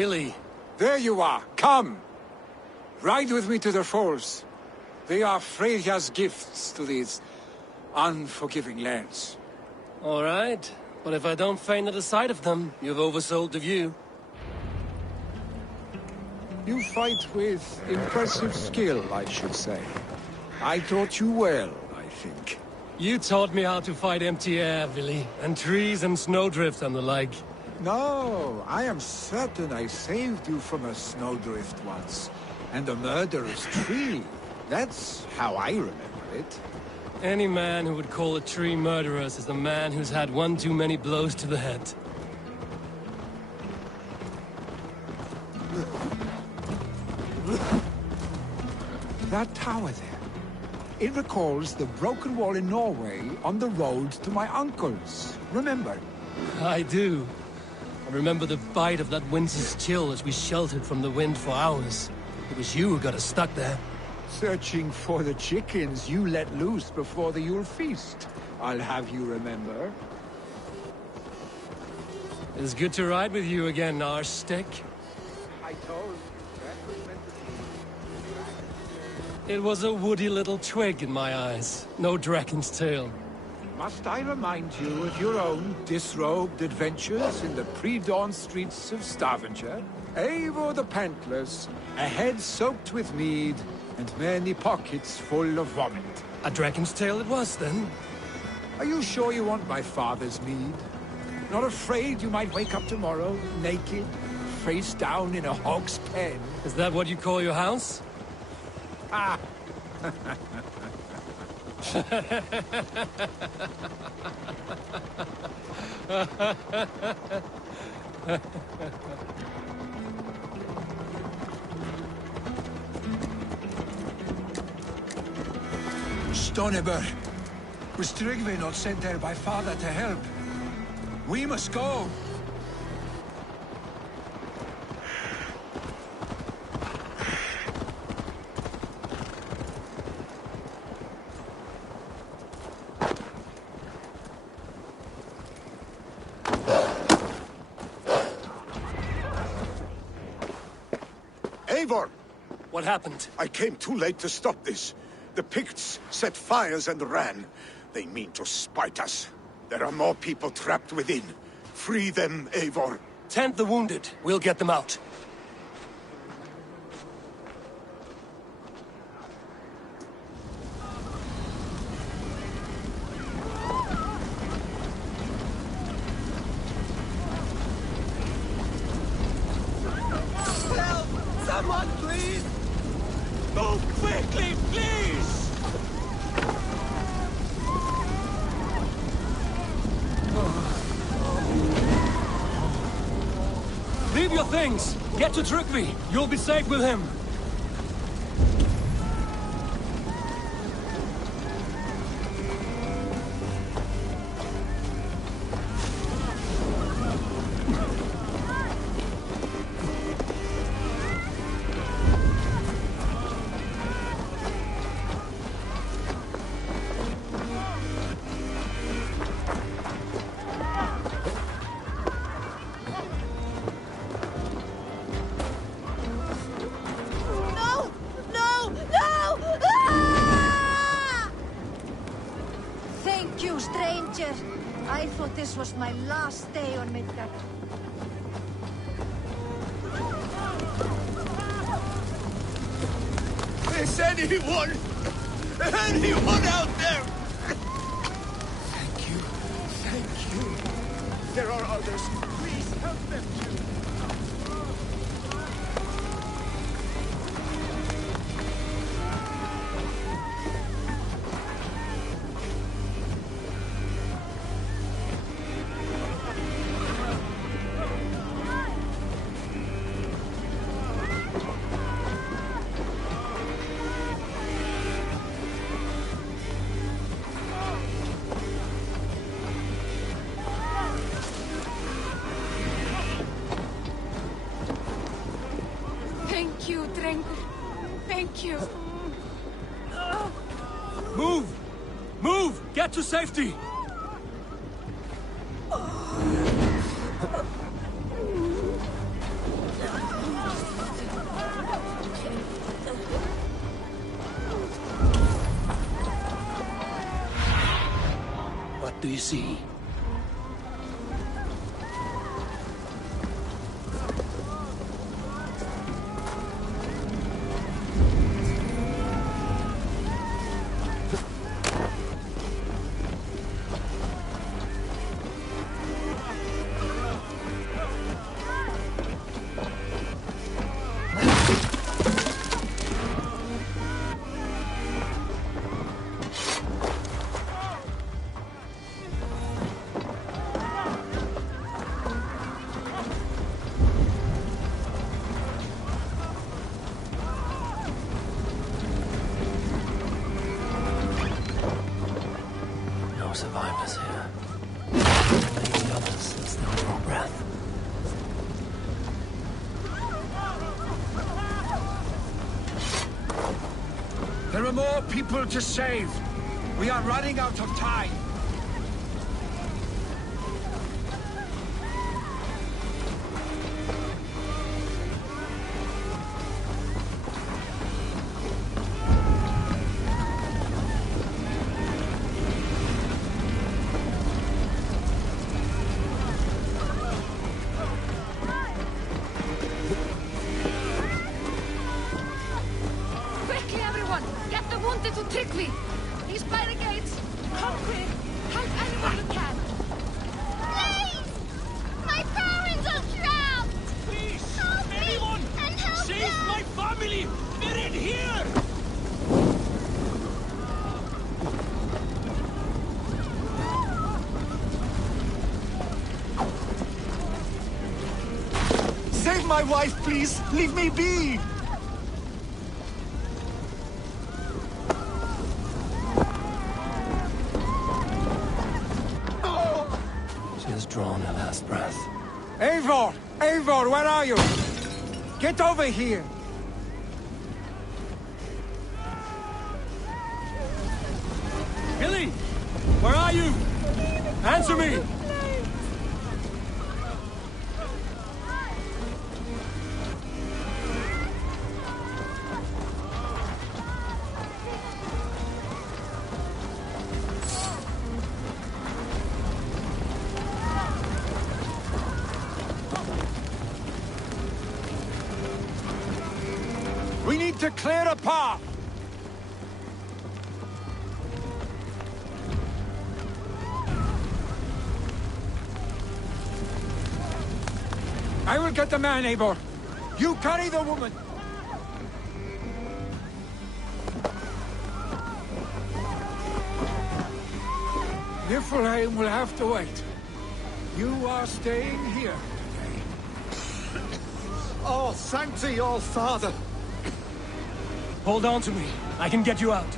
Billy. There you are. Come! Ride with me to the falls. They are Freyja's gifts to these unforgiving lands. All right. But if I don't faint at the sight of them, you've oversold the view. You fight with impressive skill, I should say. I taught you well, I think. You taught me how to fight empty air, Billy, and trees and snowdrift and the like. No, I am certain I saved you from a snowdrift once, and a murderous tree. That's how I remember it. Any man who would call a tree murderous is a man who's had one too many blows to the head. That tower there. It recalls the broken wall in Norway on the road to my uncle's. Remember? I do. I remember the bite of that winter's chill as we sheltered from the wind for hours. It was you who got us stuck there. Searching for the chickens you let loose before the Yule feast. I'll have you remember. It's good to ride with you again, Arstick. I told you that was meant to It was a woody little twig in my eyes. No dragon's tail. Must I remind you of your own disrobed adventures in the pre-dawn streets of Stavanger? Eivor the Pantless, a head soaked with mead, and many pockets full of vomit. A dragon's tail it was, then? Are you sure you want my father's mead? Not afraid you might wake up tomorrow, naked, face down in a hog's pen? Is that what you call your house? Ah! Stonebur, was Tryggvi not sent there by father to help? We must go! Eivor! What happened? I came too late to stop this. The Picts set fires and ran. They mean to spite us. There are more people trapped within. Free them, Eivor. Tend the wounded. We'll get them out. Help! Someone, please! Move quickly, please! Leave your things! Get to Tryggvi! You'll be safe with him! I thought this was my last day on Midgard. Is anyone out there? Thank you. Thank you. There are others. Please help them too. Thank you, Drengur. Thank you. Move! Move! Get to safety! see. Survivors here. Maybe the others that still draw breath. There are more people to save. We are running out of time. Save my wife, please! Leave me be! She has drawn her last breath. Eivor! Eivor, where are you? Get over here! Billy! Where are you? Answer me! We need to clear a path! I will get the man, Eivor. You carry the woman. Niflheim will have to wait. You are staying here today. Oh, thanks to your father! Hold on to me. I can get you out.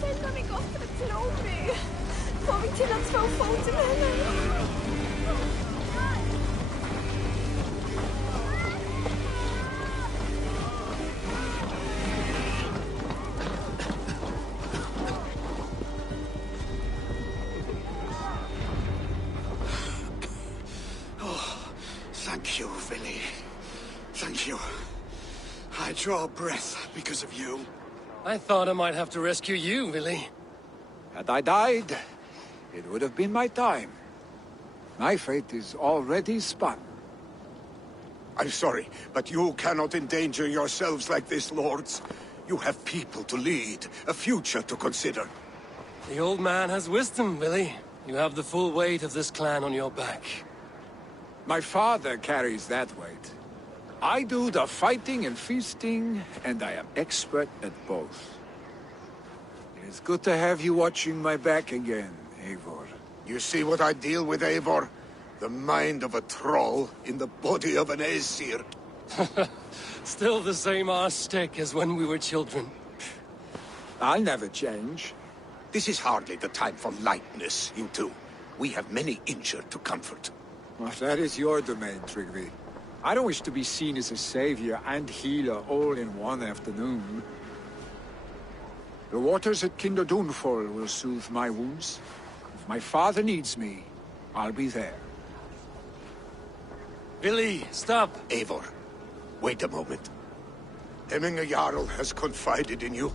Sända mig gott till Obi. Får vi till att slå foten med henne? Thank you, Vinny. Thank you. I draw breath because of you. I thought I might have to rescue you, Billy. Had I died, it would have been my time. My fate is already spun. I'm sorry, but you cannot endanger yourselves like this, lords. You have people to lead, a future to consider. The old man has wisdom, Billy. You have the full weight of this clan on your back. My father carries that weight. I do the fighting and feasting, and I am expert at both. It is good to have you watching my back again, Eivor. You see what I deal with, Eivor? The mind of a troll in the body of an Aesir. Still the same arse stick as when we were children. I'll never change. This is hardly the time for lightness, you two. We have many injured to comfort. Well, that is your domain, Tryggvi. I don't wish to be seen as a savior and healer all in one afternoon. The waters at Kinderdunfall will soothe my wounds. If my father needs me, I'll be there. Billy, stop! Eivor, wait a moment. Hemminger Jarl has confided in you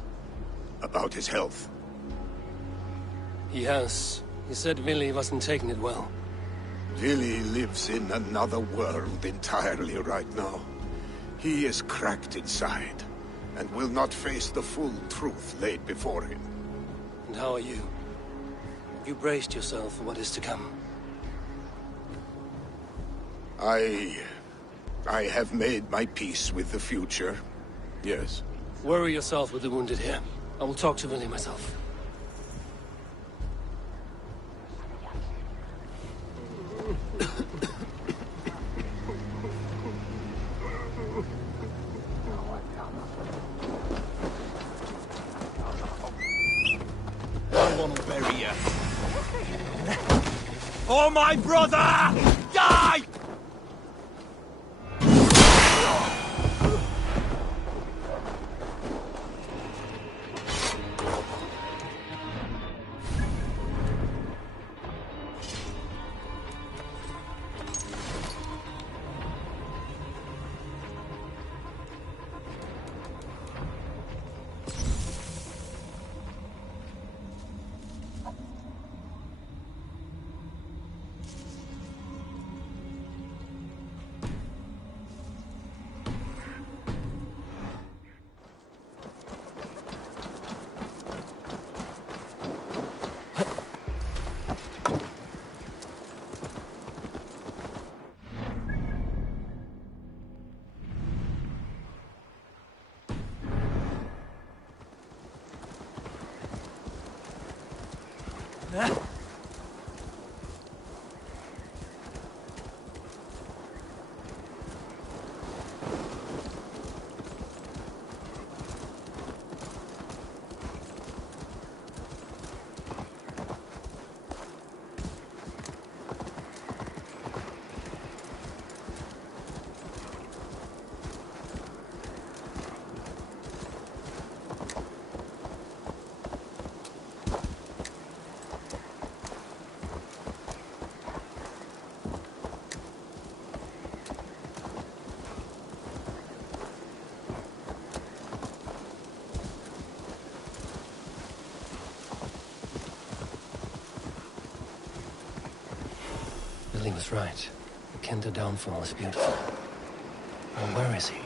about his health. He has. He said Vili wasn't taking it well. Vili lives in another world entirely right now. He is cracked inside, and will not face the full truth laid before him. And how are you? Have you braced yourself for what is to come? I have made my peace with the future. Yes. Worry yourself with the wounded here. I will talk to Vili myself. I want to bury you. Oh, my brother! Die! He was right. The Kenda downfall is beautiful. Now, where is he?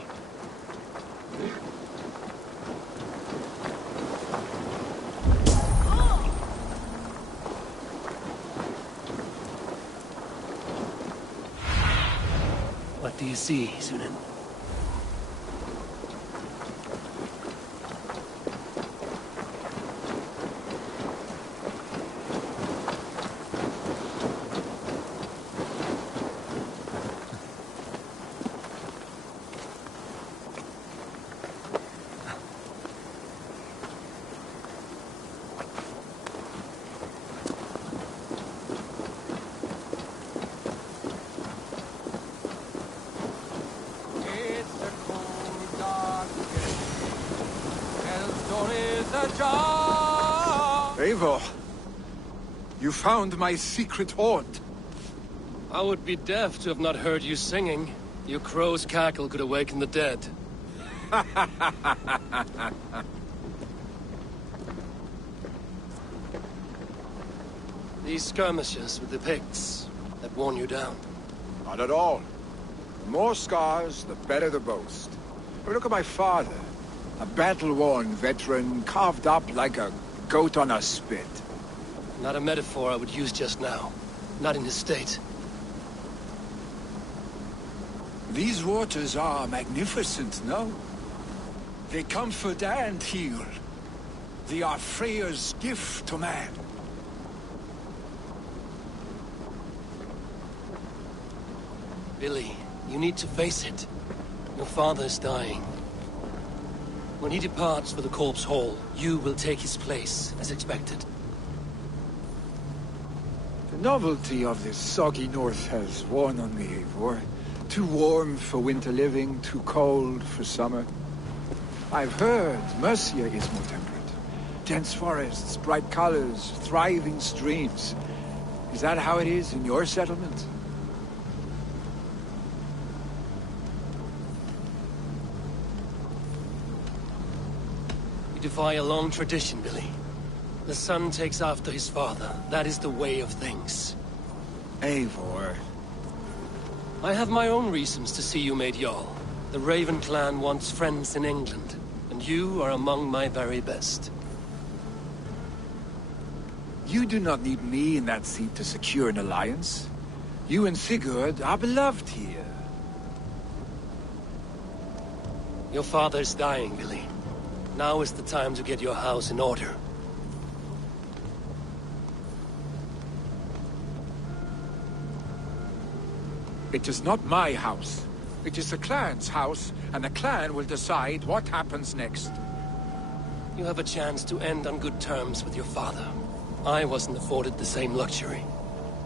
What do you see, Sunan? Eivor, you found my secret haunt. I would be deaf to have not heard you singing. Your crow's cackle could awaken the dead. These skirmishes with the Picts that worn you down. Not at all. The more scars, the better the boast. But look at my father. A battle-worn veteran, carved up like a goat on a spit. Not a metaphor I would use just now. Not in his state. These waters are magnificent, no? They comfort and heal. They are Freya's gift to man. Billy, you need to face it. Your father is dying. When he departs for the Corpse Hall, you will take his place, as expected. The novelty of this soggy north has worn on me, Eivor. Too warm for winter living, too cold for summer. I've heard Mercia is more temperate. Dense forests, bright colors, thriving streams. Is that how it is in your settlement? You defy a long tradition, Billy. The son takes after his father. That is the way of things. Eivor. I have my own reasons to see you made Jarl. The Raven clan wants friends in England, and you are among my very best. You do not need me in that seat to secure an alliance. You and Sigurd are beloved here. Your father is dying, Billy. Now is the time to get your house in order. It is not my house. It is the clan's house, and the clan will decide what happens next. You have a chance to end on good terms with your father. I wasn't afforded the same luxury.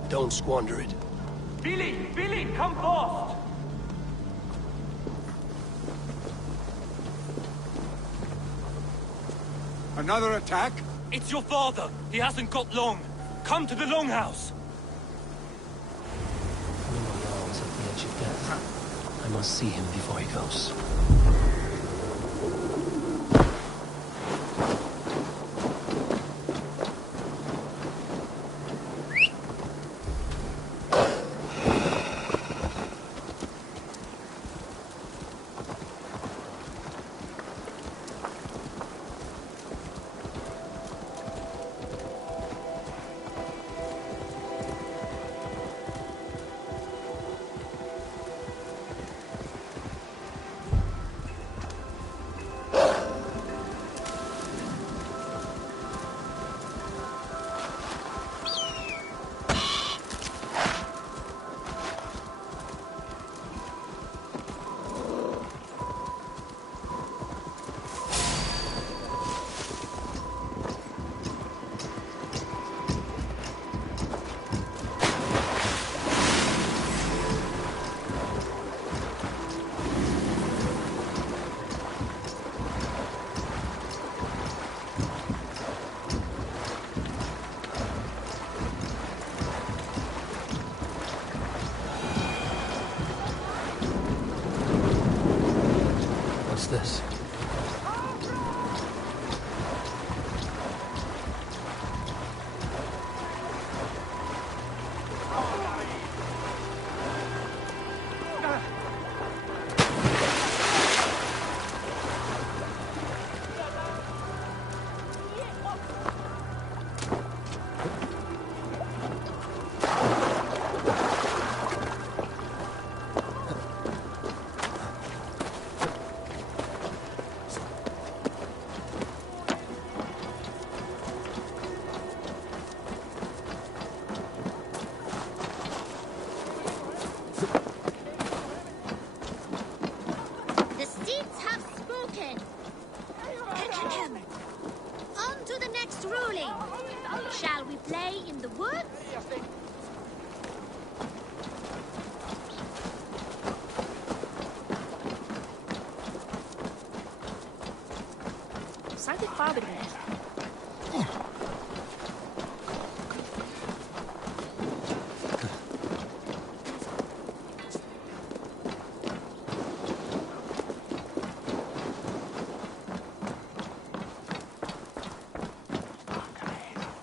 Don't squander it. Billy! Billy, come forth! Another attack? It's your father! He hasn't got long! Come to the Longhouse! Jarl is at the edge of death. I must see him before he goes. This?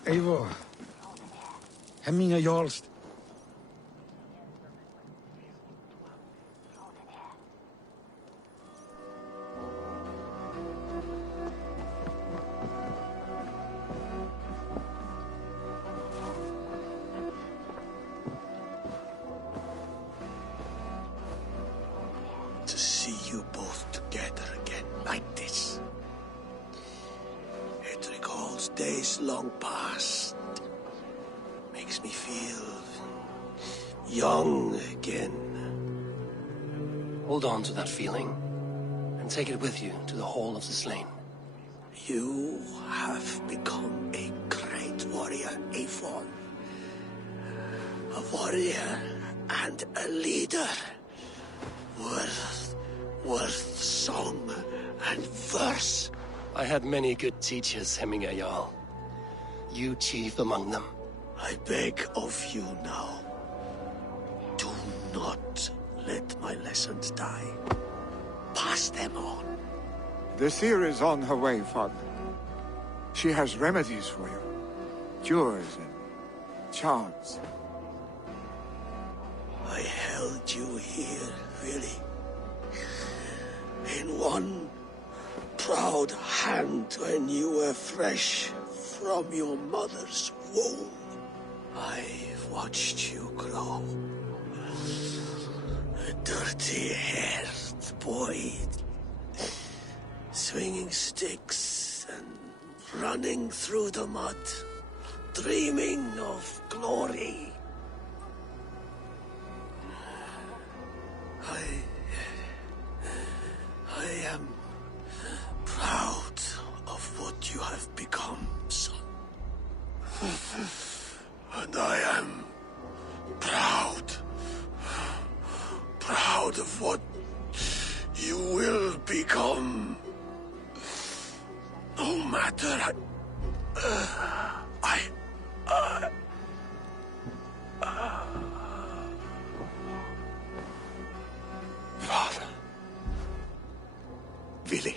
Eivor. Hemminga Jarls. To see you both together again like this. It recalls days long past. Makes me feel young again. Hold on to that feeling, and take it with you to the Hall of the Slain. You have become a great warrior, Eivor. A warrior and a leader. Worth song and verse. I had many good teachers, Hemminga Jarl. You chief among them. I beg of you now. Do not let my lessons die. Pass them on. The seer is on her way, Father. She has remedies for you. cures and charms. I held you here, really. In one proud hand when you were fresh from your mother's womb. I've watched you grow. A dirty-haired boy, swinging sticks and running through the mud, dreaming of glory. I am proud of what you have become, son. And I am proud of what you will become. No matter Father. Vili.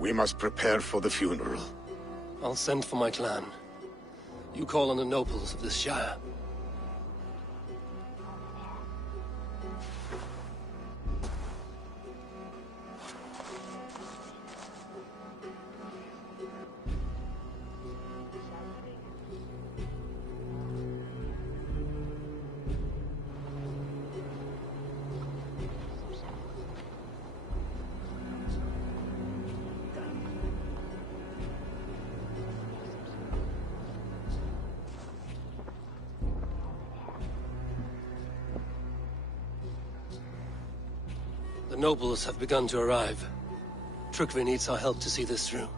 We must prepare for the funeral. I'll send for my clan. You call on the nobles of this shire. The nobles have begun to arrive. Trukvi needs our help to see this through.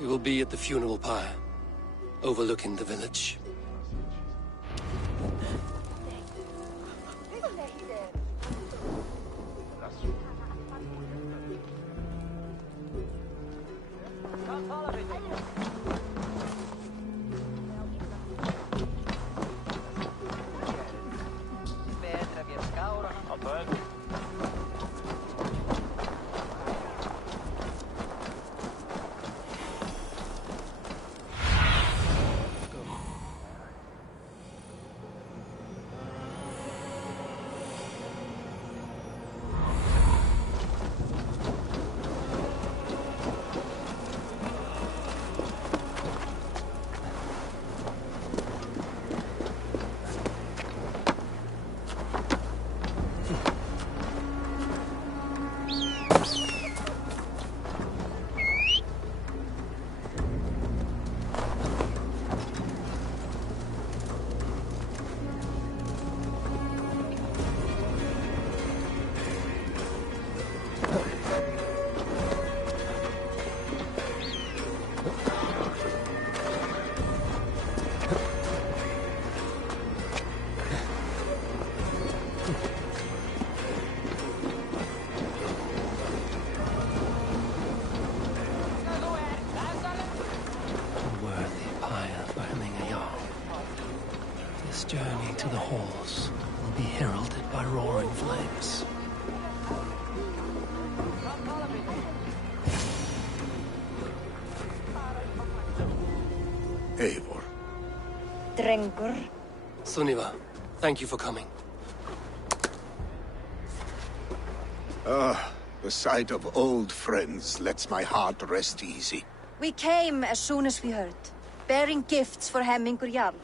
We will be at the funeral pyre, overlooking the village. Journey to the halls will be heralded by roaring flames. Eivor. Drengur. Sunniva, thank you for coming. The sight of old friends lets my heart rest easy. We came as soon as we heard, bearing gifts for Hemmingur Jarl.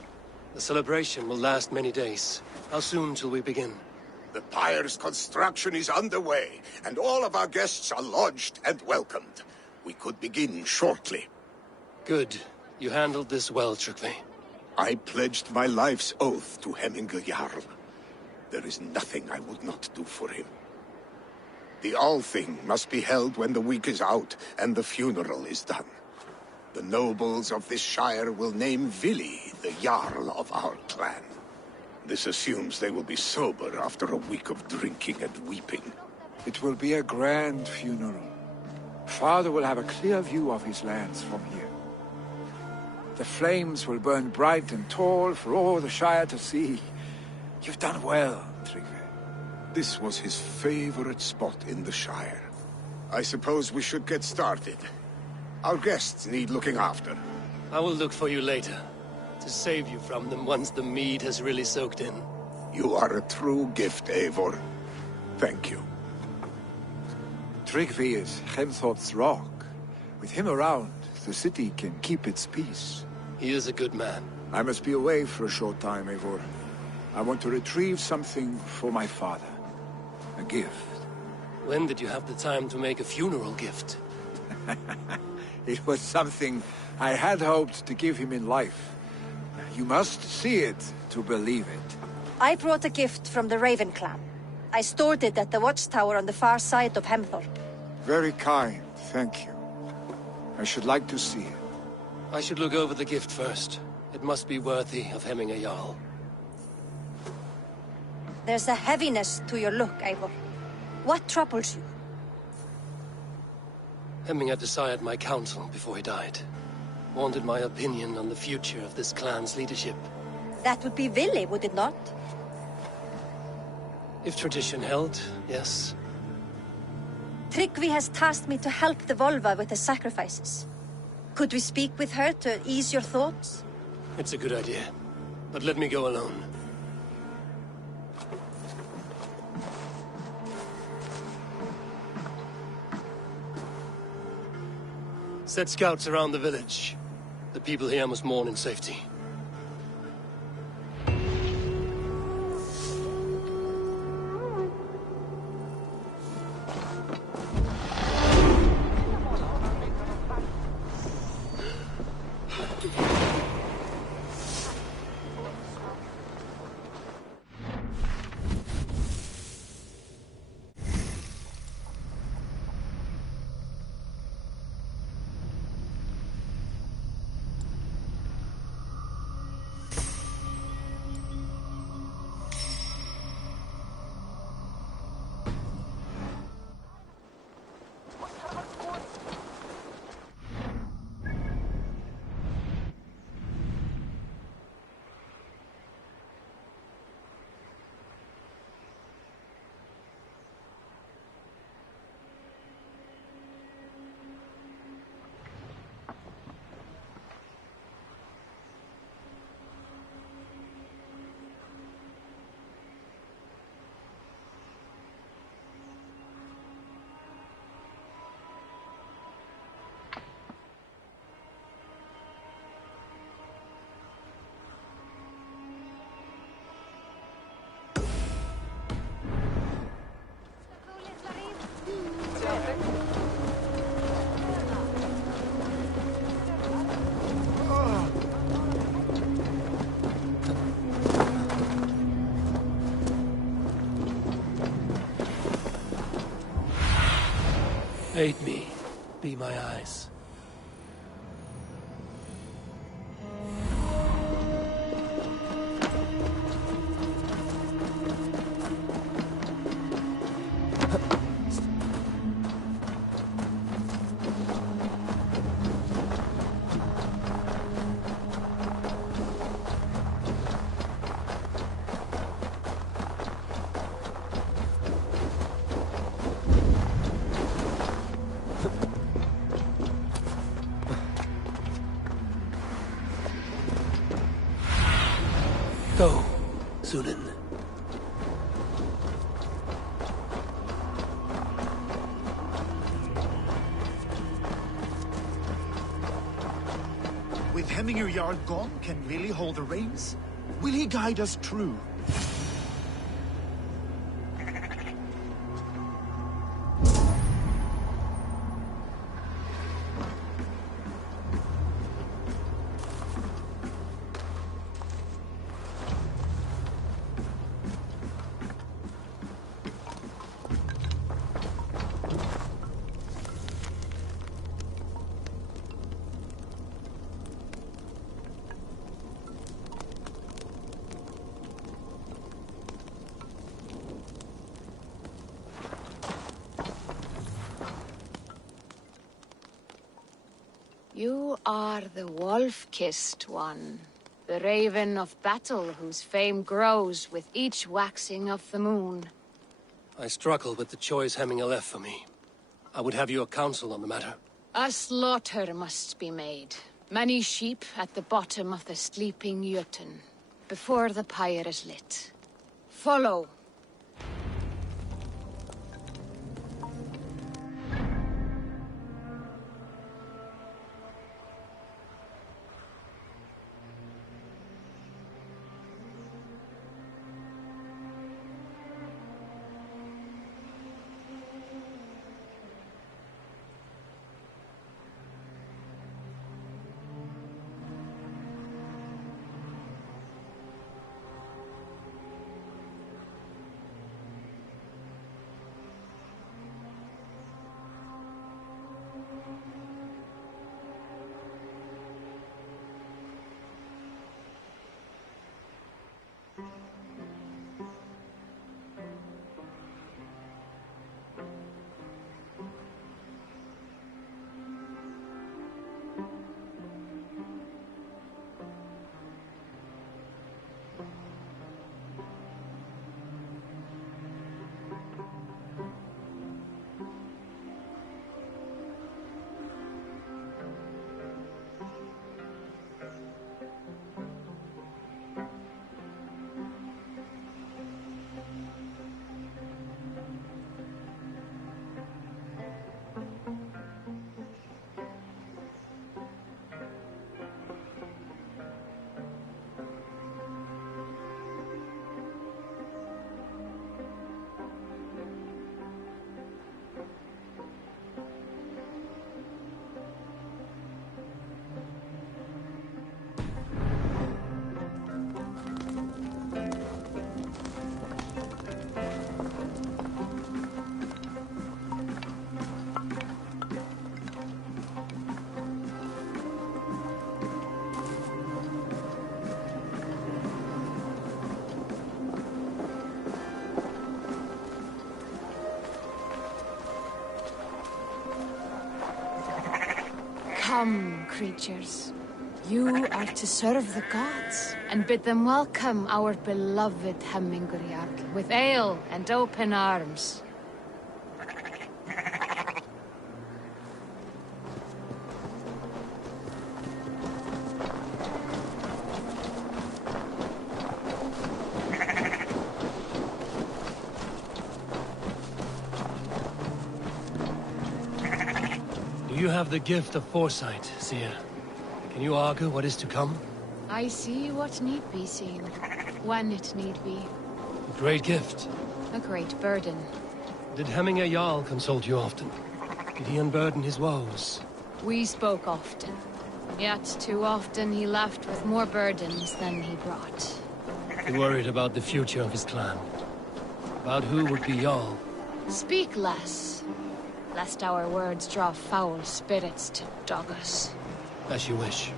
The celebration will last many days. How soon till we begin? The pyre's construction is underway, and all of our guests are lodged and welcomed. We could begin shortly. Good. You handled this well, Trukvi. I pledged my life's oath to Hemmingur Jarl. There is nothing I would not do for him. The Althing must be held when the week is out and the funeral is done. The nobles of this shire will name Vili the Jarl of our clan. This assumes they will be sober after a week of drinking and weeping. It will be a grand funeral. Father will have a clear view of his lands from here. The flames will burn bright and tall for all the Shire to see. You've done well, Tryggve. This was his favorite spot in the Shire. I suppose we should get started. Our guests need looking after. I will look for you later, to save you from them once the mead has really soaked in. You are a true gift, Eivor. Thank you. Tryggve is Hemthorpe's rock. With him around, the city can keep its peace. He is a good man. I must be away for a short time, Eivor. I want to retrieve something for my father. A gift. When did you have the time to make a funeral gift? It was something I had hoped to give him in life. You must see it to believe it. I brought a gift from the Raven clan. I stored it at the watchtower on the far side of Hemthorpe. Very kind, thank you. I should like to see it. I should look over the gift first. It must be worthy of hemming a Jarl. There's a heaviness to your look, Eivor. What troubles you? Hemming had desired my counsel before he died. Wanted my opinion on the future of this clan's leadership. That would be Vili, would it not? If tradition held, yes. Tryggve has tasked me to help the Volva with the sacrifices. Could we speak with her to ease your thoughts? It's a good idea. But let me go alone. Set scouts around the village. The people here must mourn in safety. Aid me. Be my eyes. Go, Sunan. With Hemmingr Jarl gone, can Vili hold the reins? Will he guide us true? You are the wolf-kissed one. The raven of battle whose fame grows with each waxing of the moon. I struggle with the choice Hemminger left for me. I would have your counsel on the matter. A slaughter must be made. Many sheep at the bottom of the sleeping Jötun, before the pyre is lit. Follow. Come, creatures. You are to serve the gods, and bid them welcome our beloved Hemmingur with ale and open arms. You have the gift of foresight, Seer. Can you argue what is to come? I see what need be seen, when it need be. A great gift. A great burden. Did Hemminger Jarl consult you often? Did he unburden his woes? We spoke often. Yet too often he left with more burdens than he brought. He worried about the future of his clan. About who would be Jarl. Speak less, lest our words draw foul spirits to dog us. As you wish.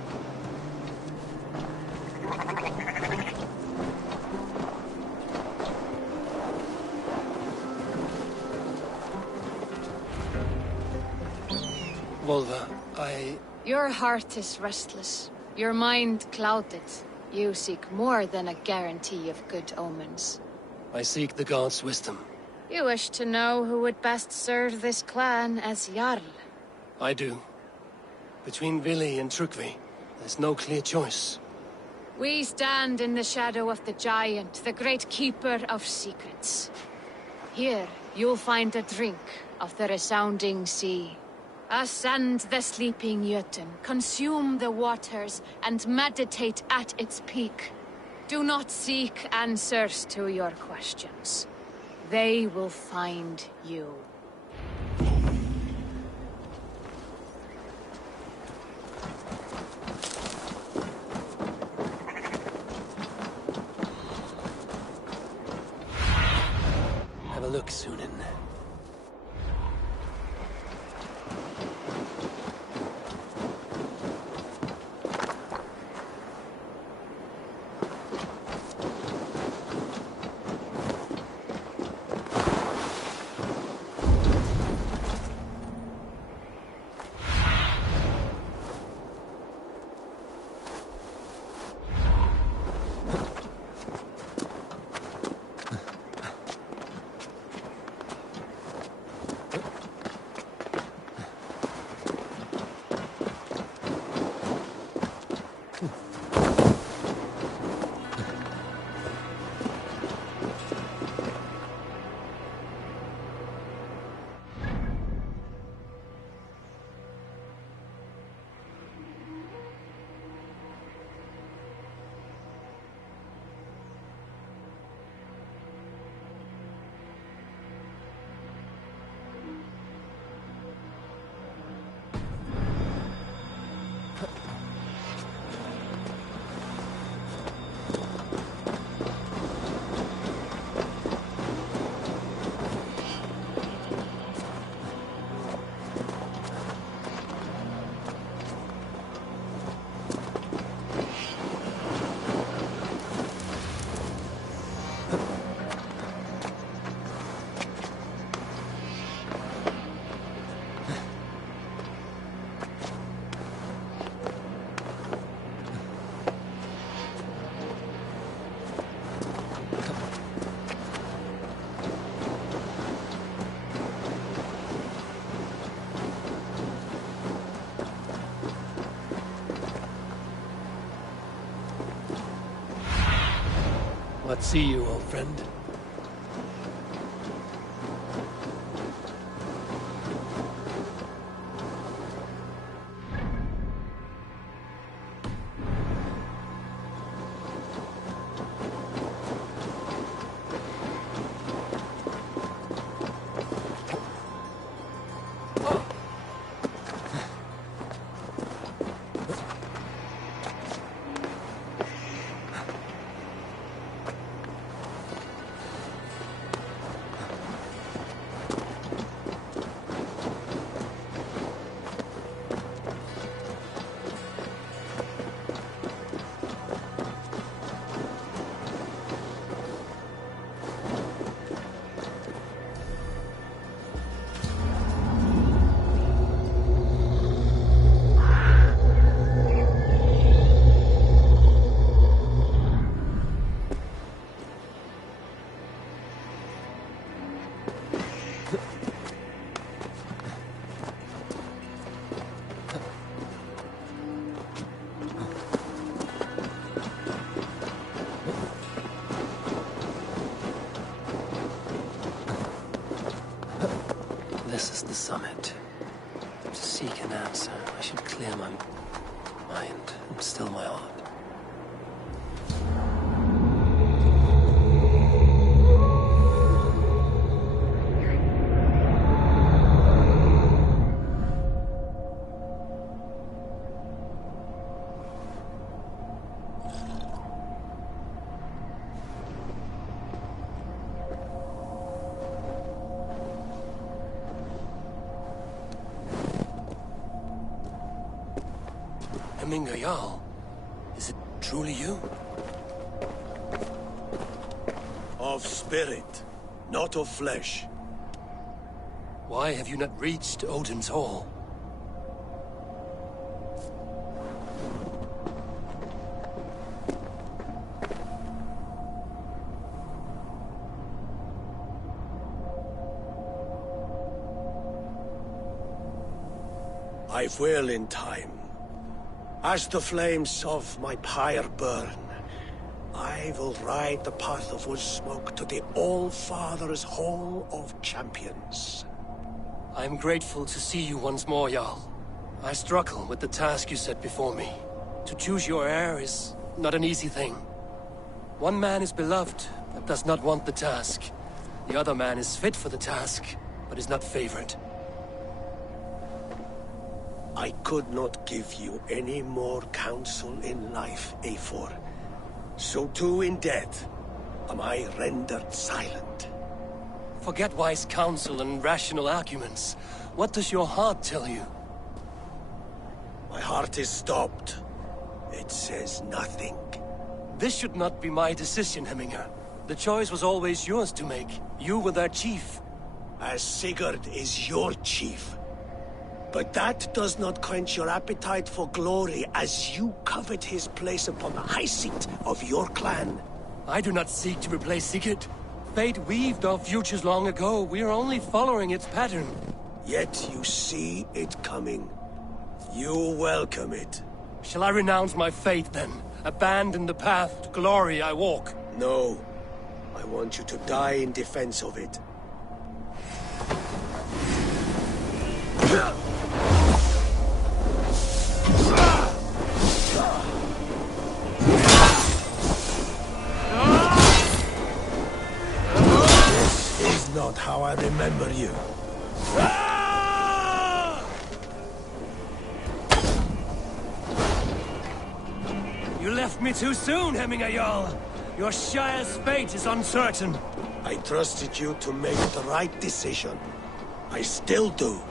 Volva, Your heart is restless. Your mind clouded. You seek more than a guarantee of good omens. I seek the gods' wisdom. You wish to know who would best serve this clan as Jarl? I do. Between Vili and Trukvi, there's no clear choice. We stand in the shadow of the giant, the great keeper of secrets. Here, you'll find a drink of the resounding sea. Ascend the sleeping Jötun, consume the waters, and meditate at its peak. Do not seek answers to your questions. They will find you. Have a look, Sunan. but see you, old friend. This is the summit. To seek an answer, I should clear my mind and still my heart. Jarl, is it truly you? Of spirit, not of flesh. Why have you not reached Odin's Hall? I will in time. As the flames of my pyre burn, I will ride the path of wood smoke to the All-Father's Hall of Champions. I am grateful to see you once more, Jarl. I struggle with the task you set before me. To choose your heir is not an easy thing. One man is beloved, but does not want the task. The other man is fit for the task, but is not favored. I could not give you any more counsel in life, Eivor. So too in death am I rendered silent. Forget wise counsel and rational arguments. What does your heart tell you? My heart is stopped. It says nothing. This should not be my decision, Hemminger. The choice was always yours to make. You were their chief. As Sigurd is your chief. But that does not quench your appetite for glory as you covet his place upon the high seat of your clan. I do not seek to replace Sigurd. Fate weaved our futures long ago. We are only following its pattern. Yet you see it coming. You welcome it. Shall I renounce my faith then? Abandon the path to glory I walk? No. I want you to die in defense of it. This is not how I remember you. You left me too soon, Hemminger Jarl. Your Shire's fate is uncertain. I trusted you to make the right decision. I still do.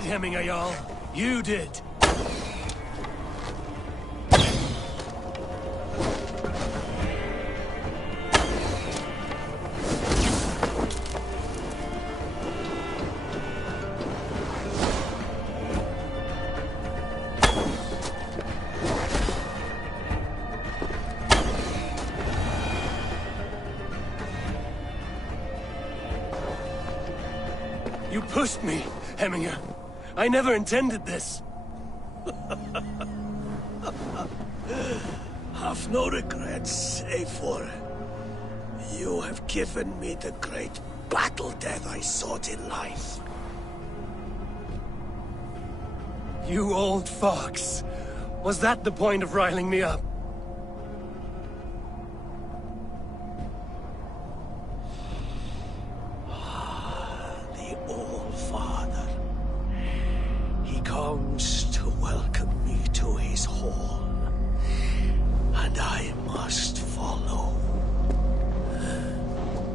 did, Hemminger Jarl. You did. You pushed me, Hemminger. I never intended this. Have no regrets, Eivor. You have given me the great battle death I sought in life. You old fox. Was that the point of riling me up? The All-Father. He comes to welcome me to his hall. And I must follow.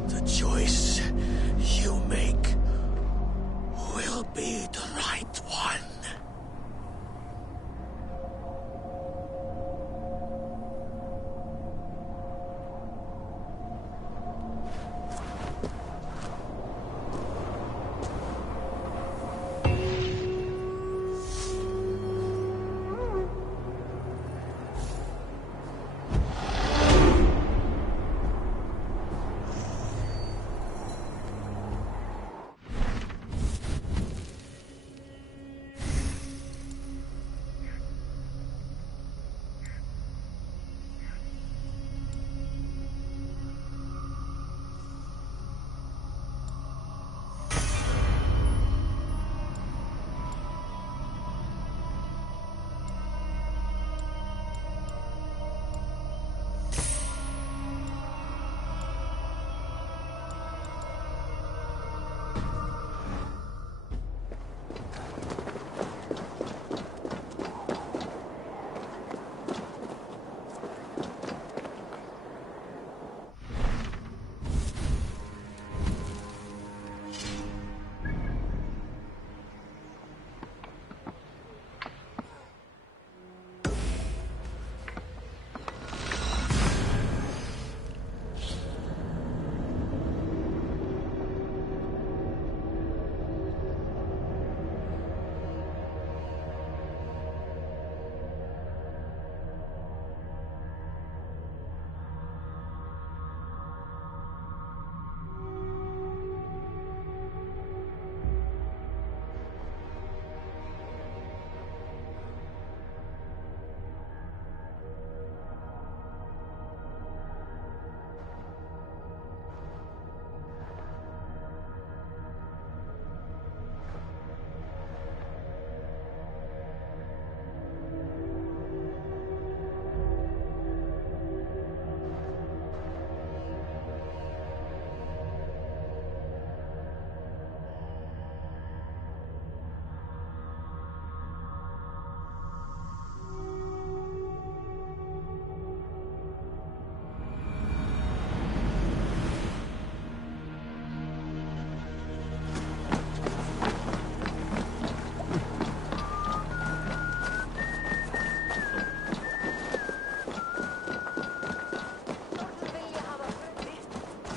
The choice you make will be the right one.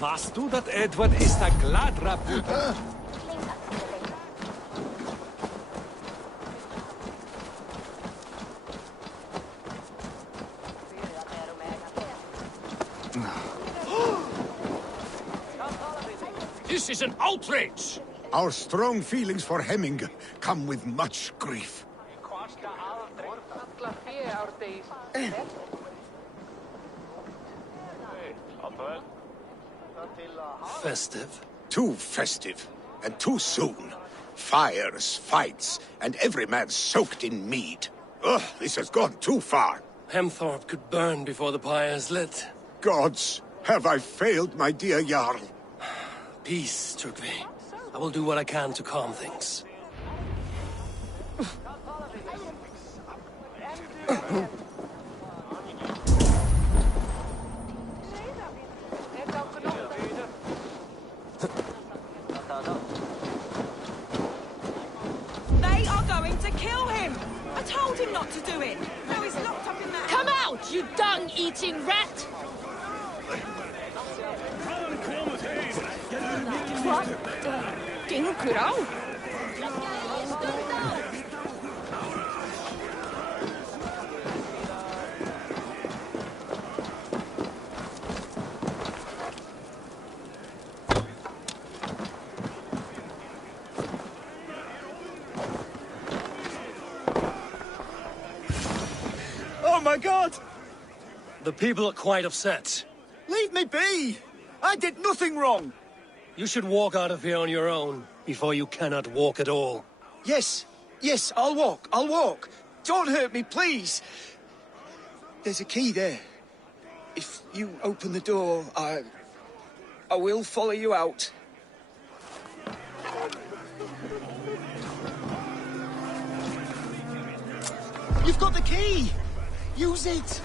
Warst du dat Edward is da gladra puta? This is an outrage! Our strong feelings for Hemminger come with much grief. Festive. Too festive, and too soon. Fires, fights, and every man soaked in mead. Ugh, this has gone too far. Hemthorpe could burn before the pyre's lit. Gods, have I failed my dear Jarl? Peace, Turkvi. I will do what I can to calm things. going to kill him! I told him not to do it! Now he's locked up in that... Come out, you dung-eating rat! Oh my god! The people are quite upset. Leave me be! I did nothing wrong! You should walk out of here on your own, before you cannot walk at all. Yes, yes, I'll walk. Don't hurt me, please! There's a key there. If you open the door, I will follow you out. You've got the key! Use it!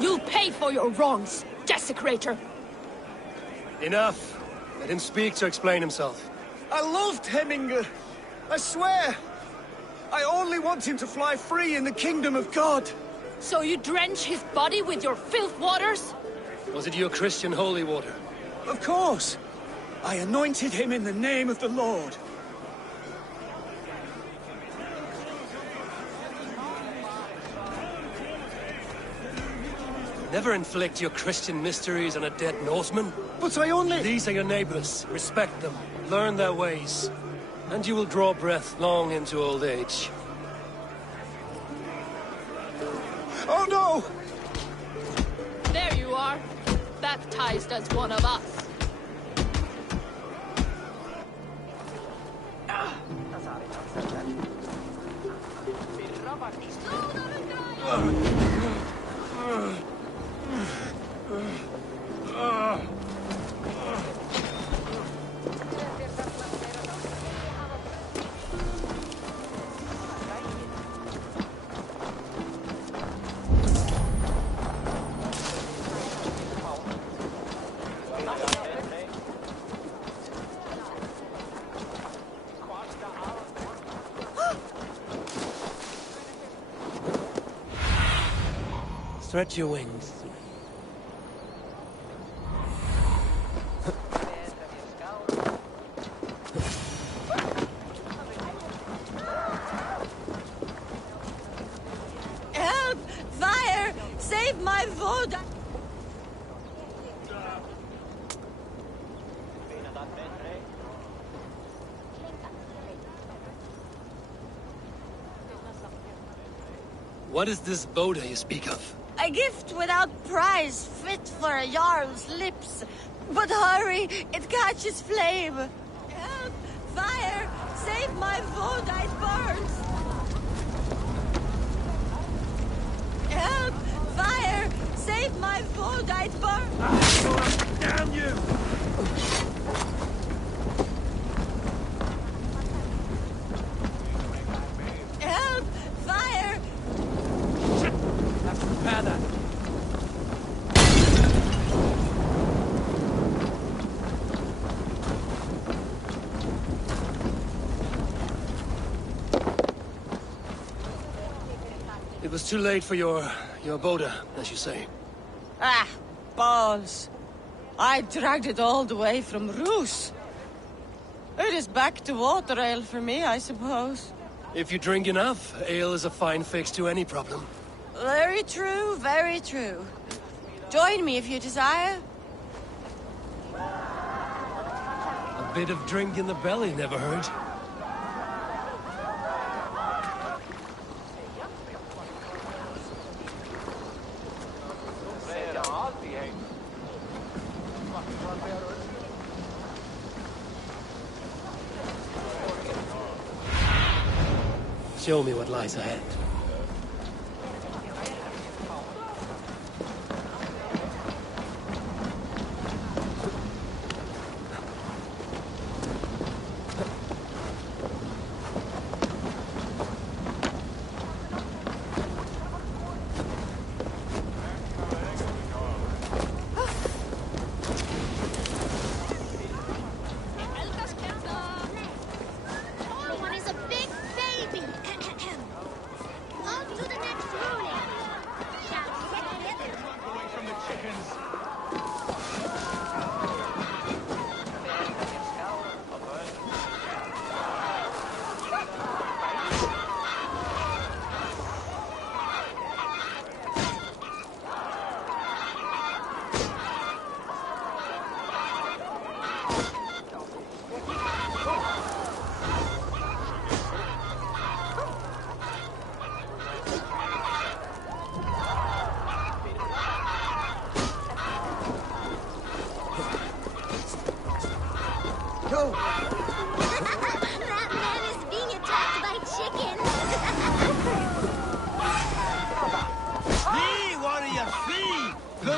You'll pay for your wrongs, desecrator! Enough! Let him speak to explain himself. I loved Hemminger. I swear. I only want him to fly free in the kingdom of God. So you drench his body with your filth waters? Was it your Christian holy water? Of course. I anointed him in the name of the Lord. Never inflict your Christian mysteries on a dead Norseman. But I only... These are your neighbors. Respect them. Learn their ways. And you will draw breath long into old age. Oh no! There you are. Baptized as one of us. Stretch your wings. Help! Fire! Save my Voda! What is this Boda you speak of? A gift without price, fit for a Jarl's lips. But hurry, it catches flame. Help! Fire! Save my Voda, it burns! Help! Fire! Save my Voda, it burns! Damn you! Help! Fire! Let's repair that. It was too late for your Boda, as you say. Ah, balls. I dragged it all the way from Roos. It is back to water ale for me, I suppose. If you drink enough, ale is a fine fix to any problem. Very true, very true. Join me if you desire. A bit of drink in the belly never hurt. Show me what lies ahead.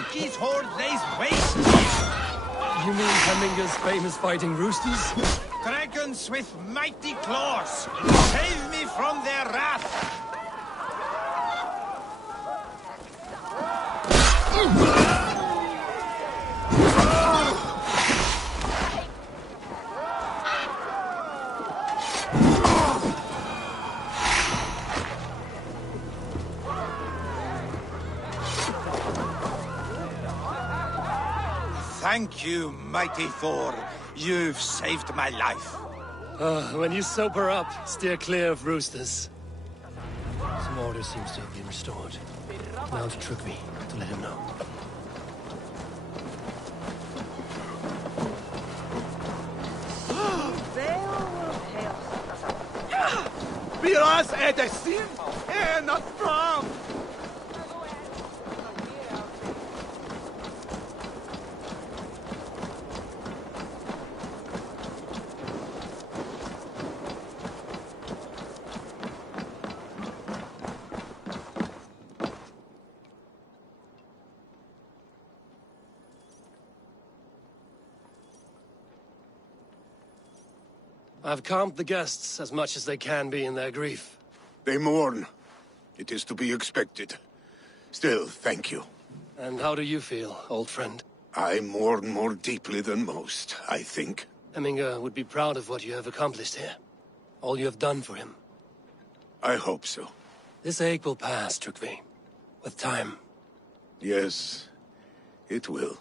monkeys hoard lays waste! You mean Haminga's famous fighting roosters? Dragons with mighty claws! Save me from their wrath! Thank you, mighty Thor. You've saved my life. When you sober up, steer clear of roosters. Some order seems to have been restored. Now to trick me, to let him know. Biraz edesin, not from. I've calmed the guests as much as they can be in their grief. They mourn. It is to be expected. Still, thank you. And how do you feel, old friend? I mourn more deeply than most, I think. Haminga would be proud of what you have accomplished here. All you have done for him. I hope so. This ache will pass, Trygve. With time. Yes, it will.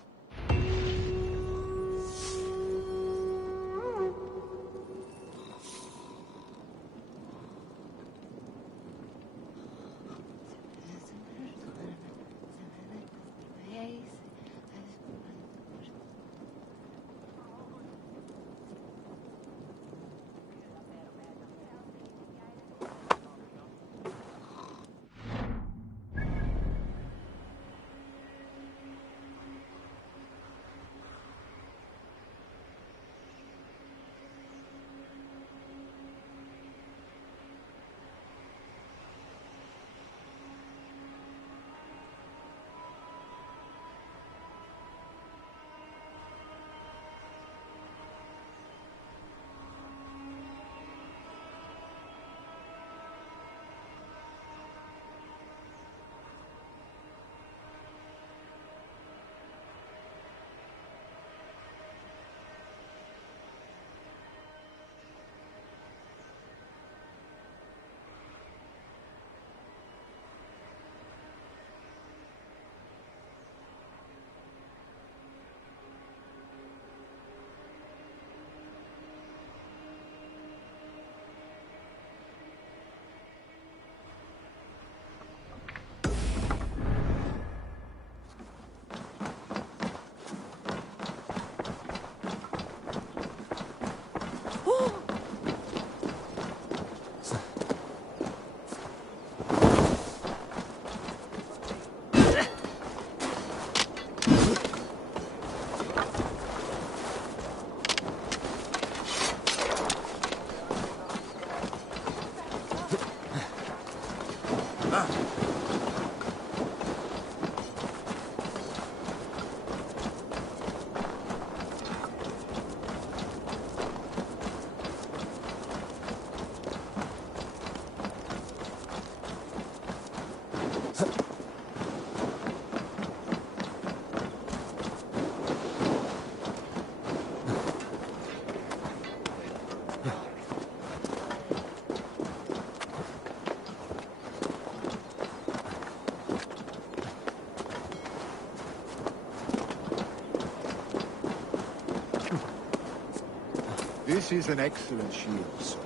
This is an excellent shield, sir.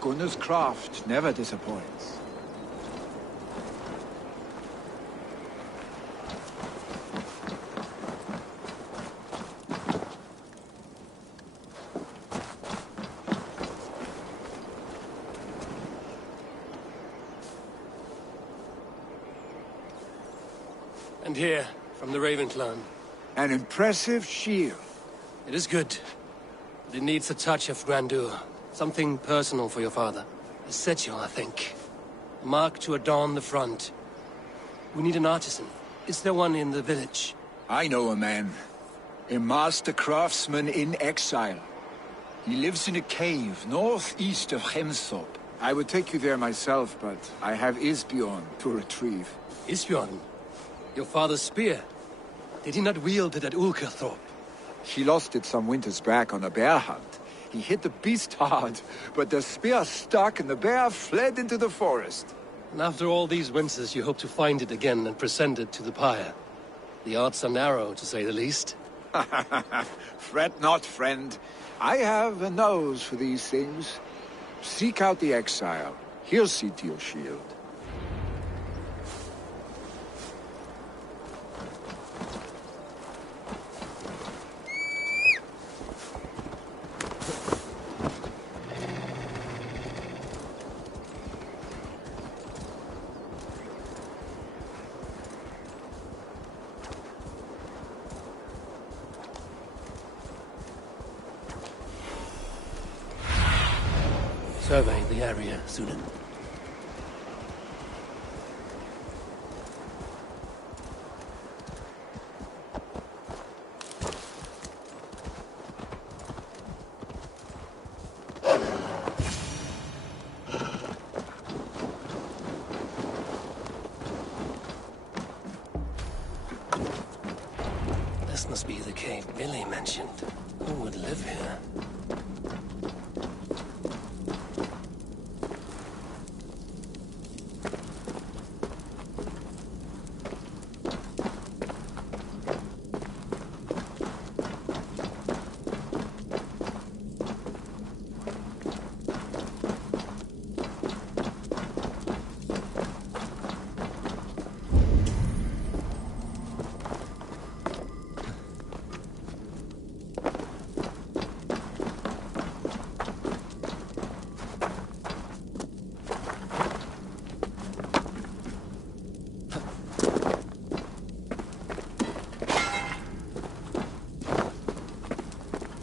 Gunnar's craft never disappoints. And here, from the Raven clan. An impressive shield. It is good. But it needs a touch of grandeur. Something personal for your father. A sigil, I think. A mark to adorn the front. We need an artisan. Is there one in the village? I know a man. A master craftsman in exile. He lives in a cave northeast of Hemthorp. I would take you there myself, but I have Isbjorn to retrieve. Isbjorn? Your father's spear? Did he not wield it at Ulkerthorpe? He lost it some winters back on a bear hunt. He hit the beast hard, but the spear stuck and the bear fled into the forest. And after all these winters, you hope to find it again and present it to the pyre. The odds are narrow, to say the least. Fret not, friend. I have a nose for these things. Seek out the exile. He'll see to your shield. Survey the area, Sunan. This must be the cave Billy mentioned. Who would live here?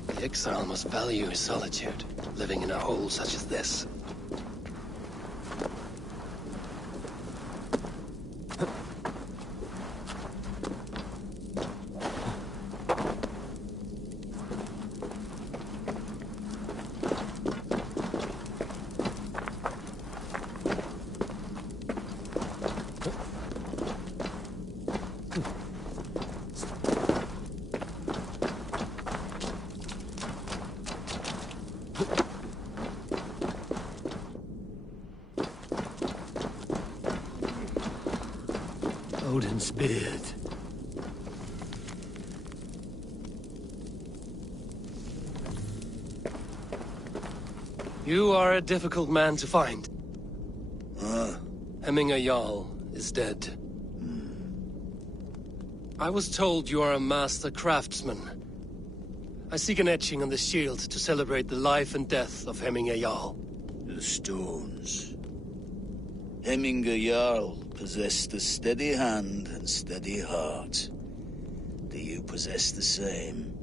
The exile must value his solitude, living in a hole such as this. Odin's beard. You are a difficult man to find. Hemminger Jarl is dead. I was told you are a master craftsman. I seek an etching on the shield to celebrate the life and death of Hemminger Jarl. The stones. Hemminger Jarl possessed a steady hand and steady heart. Do you possess the same?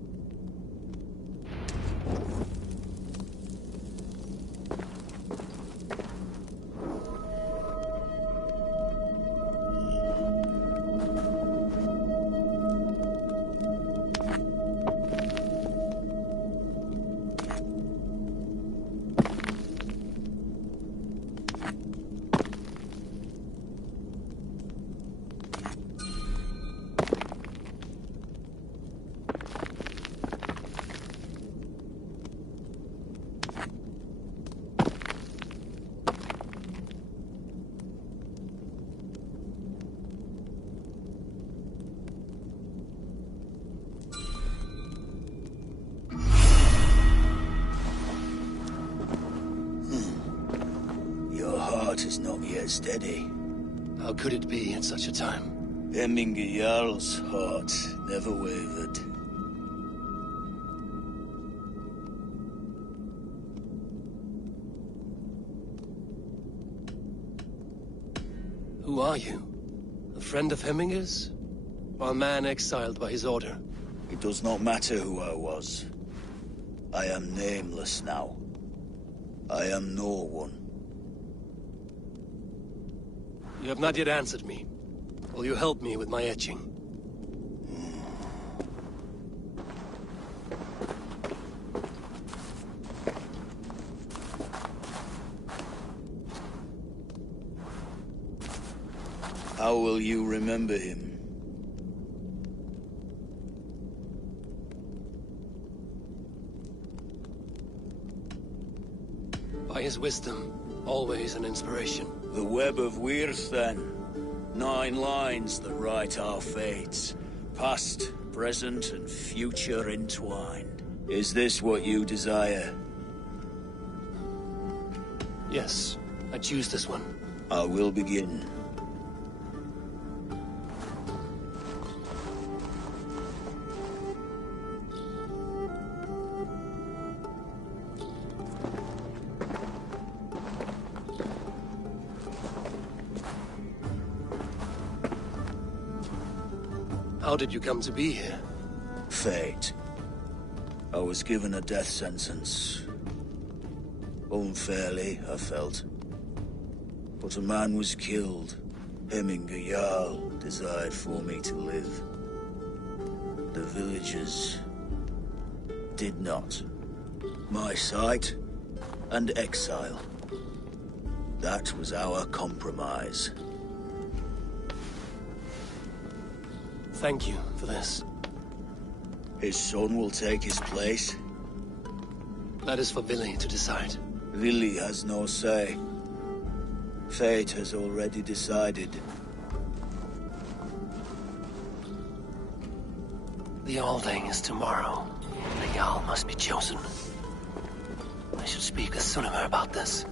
Is not yet steady. How could it be at such a time? Hemminger Jarl's heart never wavered. Who are you? A friend of Hemminger's? Or a man exiled by his order? It does not matter who I was. I am nameless now. I am no one. You have not yet answered me. Will you help me with my etching? How will you remember him? By his wisdom, always an inspiration. The web of Weirth, then. 9 lines that write our fates. Past, present, and future entwined. Is this what you desire? Yes, I choose this one. I will begin. How did you come to be here? Fate. I was given a death sentence. Unfairly, I felt. But a man was killed. Hemminger Jarl desired for me to live. The villagers did not. My sight and exile. That was our compromise. Thank you for this. His son will take his place. That is for Vili to decide. Vili has no say. Fate has already decided. The Alding is tomorrow. The Jarl must be chosen. I should speak with Sunnema about this.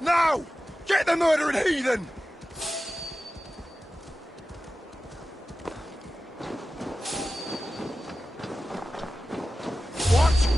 Now! Get the murdering heathen! What?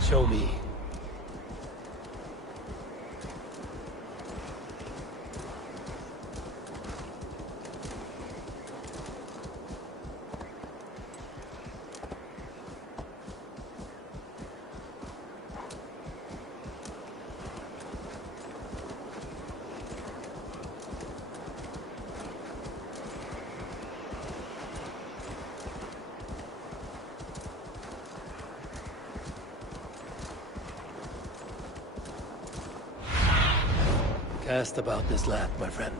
Show me. Cast about this land, my friend.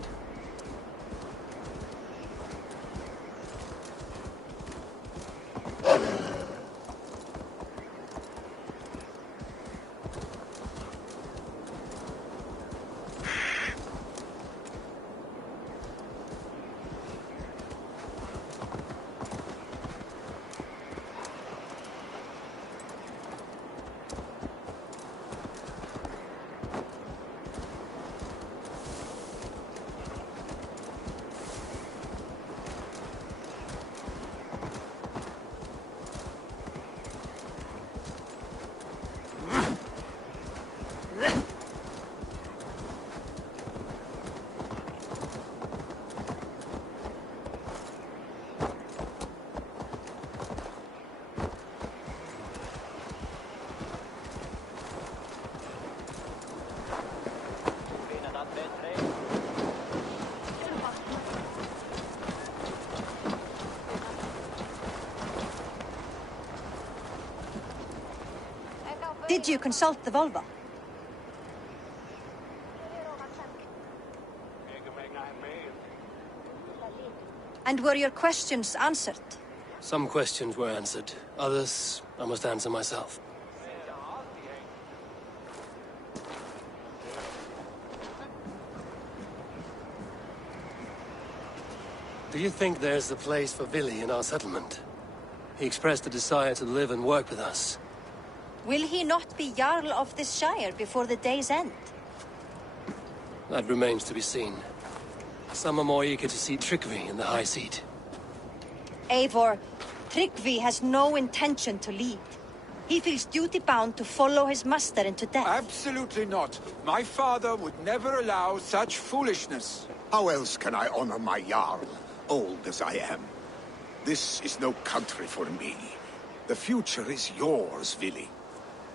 Did you consult the Volva? And were your questions answered? Some questions were answered. Others, I must answer myself. Do you think there's a place for Vili in our settlement? He expressed a desire to live and work with us. Will he not be Jarl of this Shire before the day's end? That remains to be seen. Some are more eager to see Tryggvi in the high seat. Eivor, Tryggvi has no intention to lead. He feels duty-bound to follow his master into death. Absolutely not. My father would never allow such foolishness. How else can I honor my Jarl, old as I am? This is no country for me. The future is yours, Vili.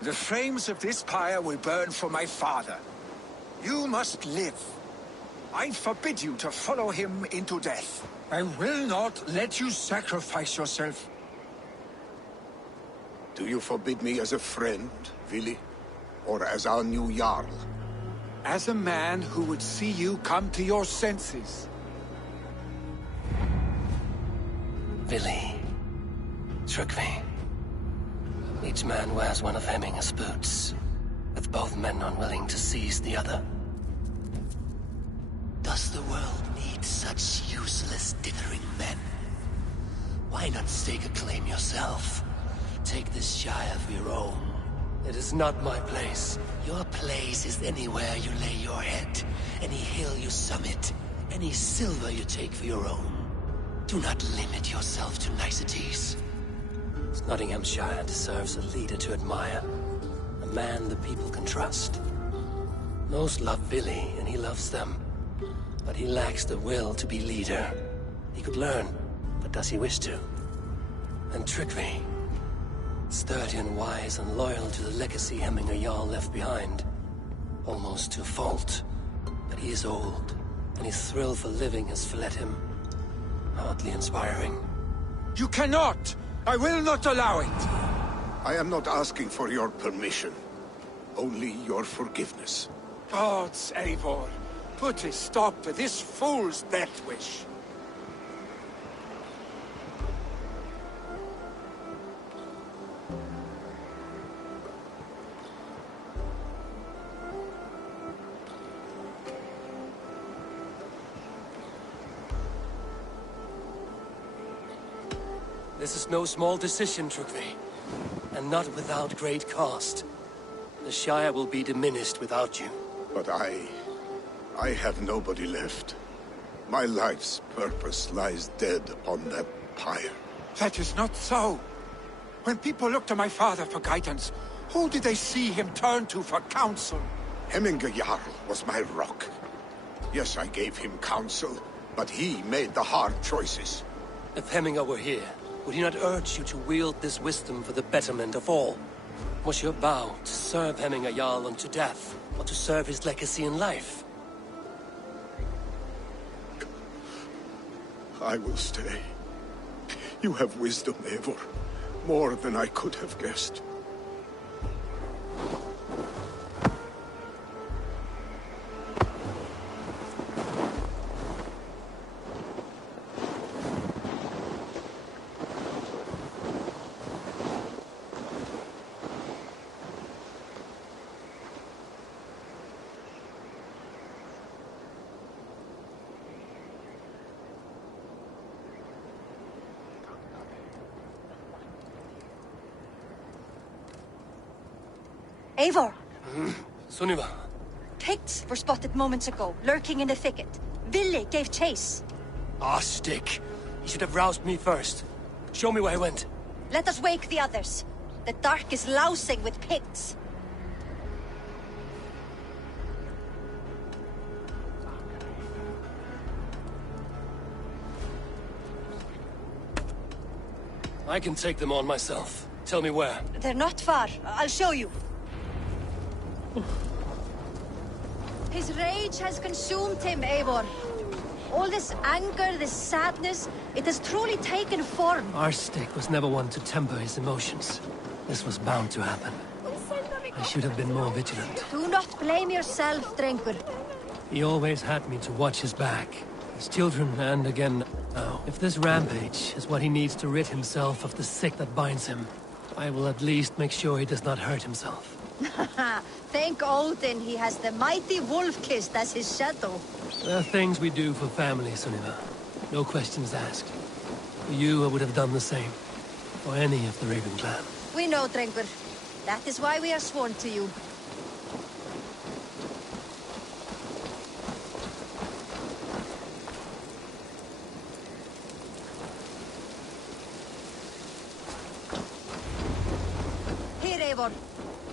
The flames of this pyre will burn for my father. You must live. I forbid you to follow him into death. I will not let you sacrifice yourself. Do you forbid me as a friend, Vili? Or as our new Jarl? As a man who would see you come to your senses. Vili. Tryggvi. Each man wears one of Hemminger's boots, with both men unwilling to seize the other. Does the world need such useless dithering men? Why not stake a claim yourself? Take this Shire for your own. It is not my place. Your place is anywhere you lay your head, any hill you summit, any silver you take for your own. Do not limit yourself to niceties. Snotinghamscire deserves a leader to admire. A man the people can trust. Most love Vili, and he loves them. But he lacks the will to be leader. He could learn, but does he wish to? And Tryggvi. Sturdy and wise and loyal to the legacy Hemminger Jarl left behind. Almost to a fault. But he is old, and his thrill for living has fled him. Hardly inspiring. You cannot! I will not allow it! I am not asking for your permission. Only your forgiveness. Gods, Eivor, put a stop to this fool's death wish. This is no small decision, Tryggvi. And not without great cost. The Shire will be diminished without you. But I have nobody left. My life's purpose lies dead upon that pyre. That is not so. When people look to my father for guidance, who did they see him turn to for counsel? Hemminger Jarl was my rock. Yes, I gave him counsel, but he made the hard choices. If Hemminger were here, would he not urge you to wield this wisdom for the betterment of all? Was your vow to serve Hemminger Jarl unto death, or to serve his legacy in life? I will stay. You have wisdom, Eivor. More than I could have guessed. Eivor! Sunniva. Picts were spotted moments ago, lurking in the thicket. Vili gave chase. Ah, stick. He should have roused me first. Show me where he went. Let us wake the others. The dark is lousing with Picts. I can take them on myself. Tell me where. They're not far. I'll show you. His rage has consumed him, Eivor. All this anger, this sadness, it has truly taken form. Our stick was never one to temper his emotions. This was bound to happen. I should have been more vigilant. Do not blame yourself, Drengur. He always had me to watch his back. His children, and again now. If this rampage is what he needs to rid himself of the sick that binds him, I will at least make sure he does not hurt himself. Thank Odin he has the mighty Wolf-Kissed as his shadow. There are things we do for family, Sunniva. No questions asked. For you, I would have done the same. For any of the Raven clan. We know, Drengur. That is why we are sworn to you. Here, Eivor.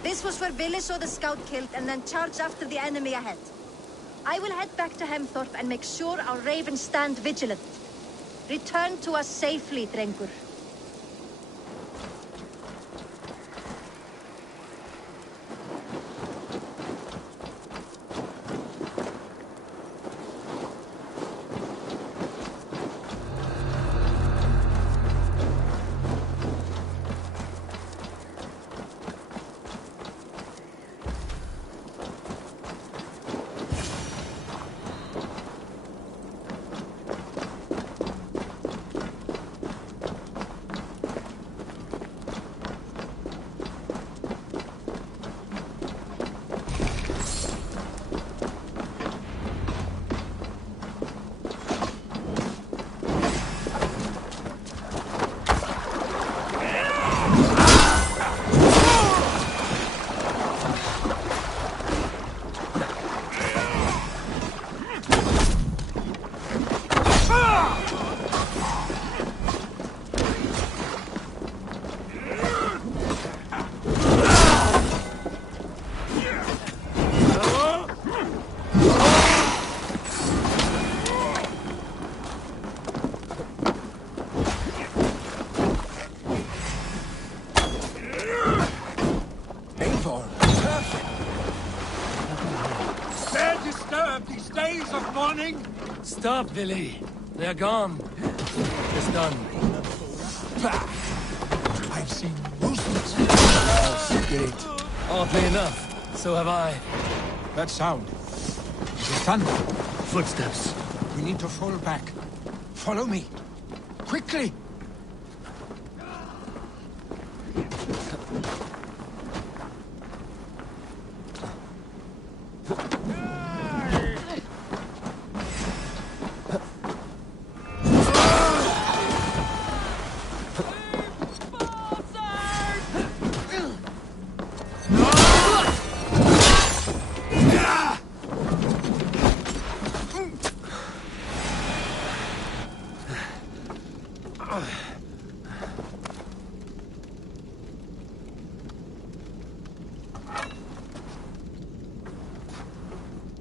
This was where Vili saw the scout killed and then charged after the enemy ahead. I will head back to Hemthorpe and make sure our ravens stand vigilant. Return to us safely, Drengur. Stop, Vili. They're gone. It's done. I've seen useless. Great. Oddly enough, so have I. That sound. Is it thunder? Footsteps. We need to fall back. Follow me. Quickly!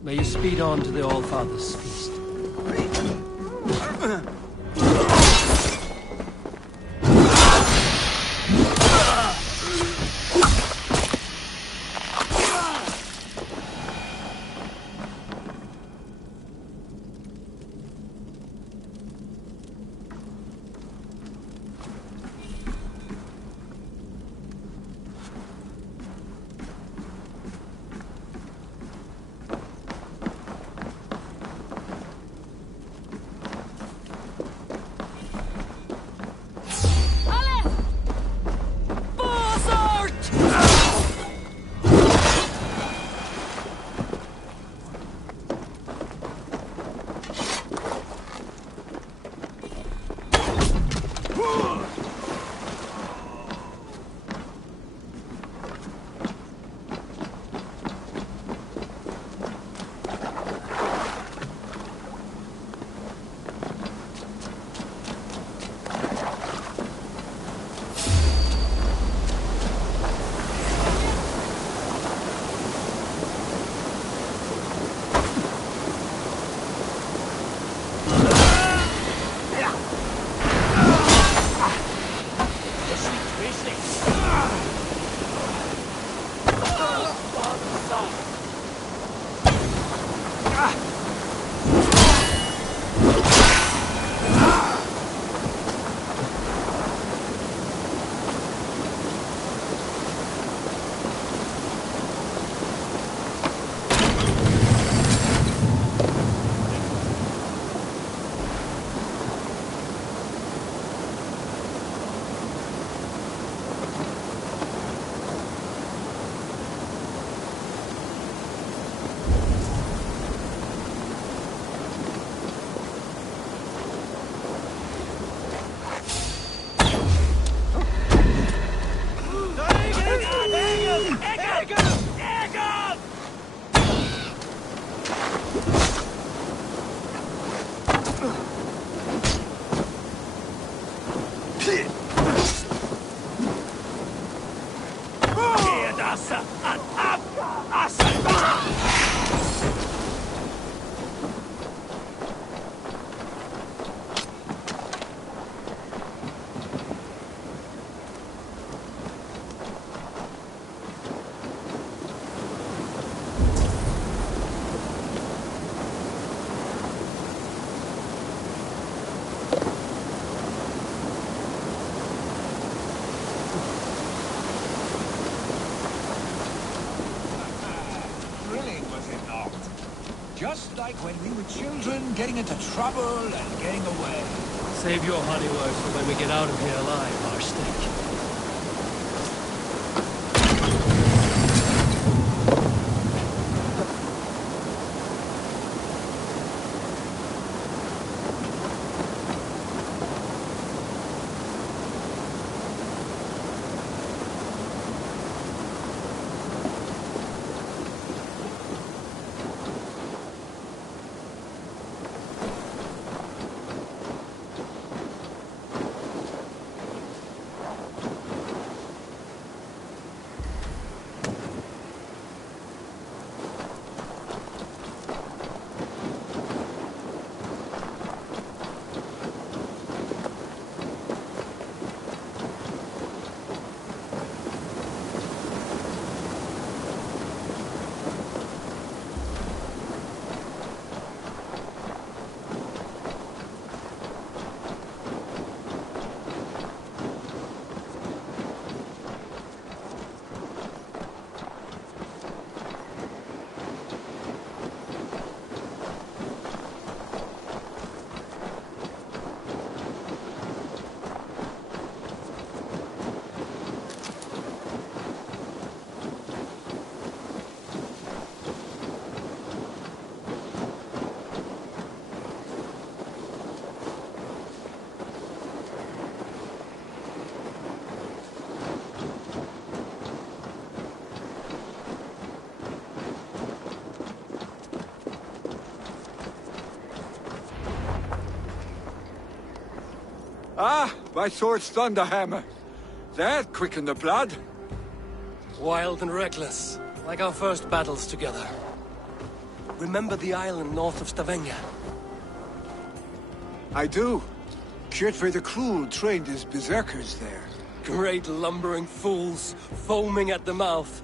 May you speed on to the All-Father's feast. Just like when we were children, getting into trouble and getting away. Save your honey words for when we get out of here alive, our stick. Ah, my sword's thunderhammer. That quickened the blood. Wild and reckless, like our first battles together. Remember the island north of Stavanger? I do. Kjotve the Cruel trained his berserkers there. Great lumbering fools, foaming at the mouth.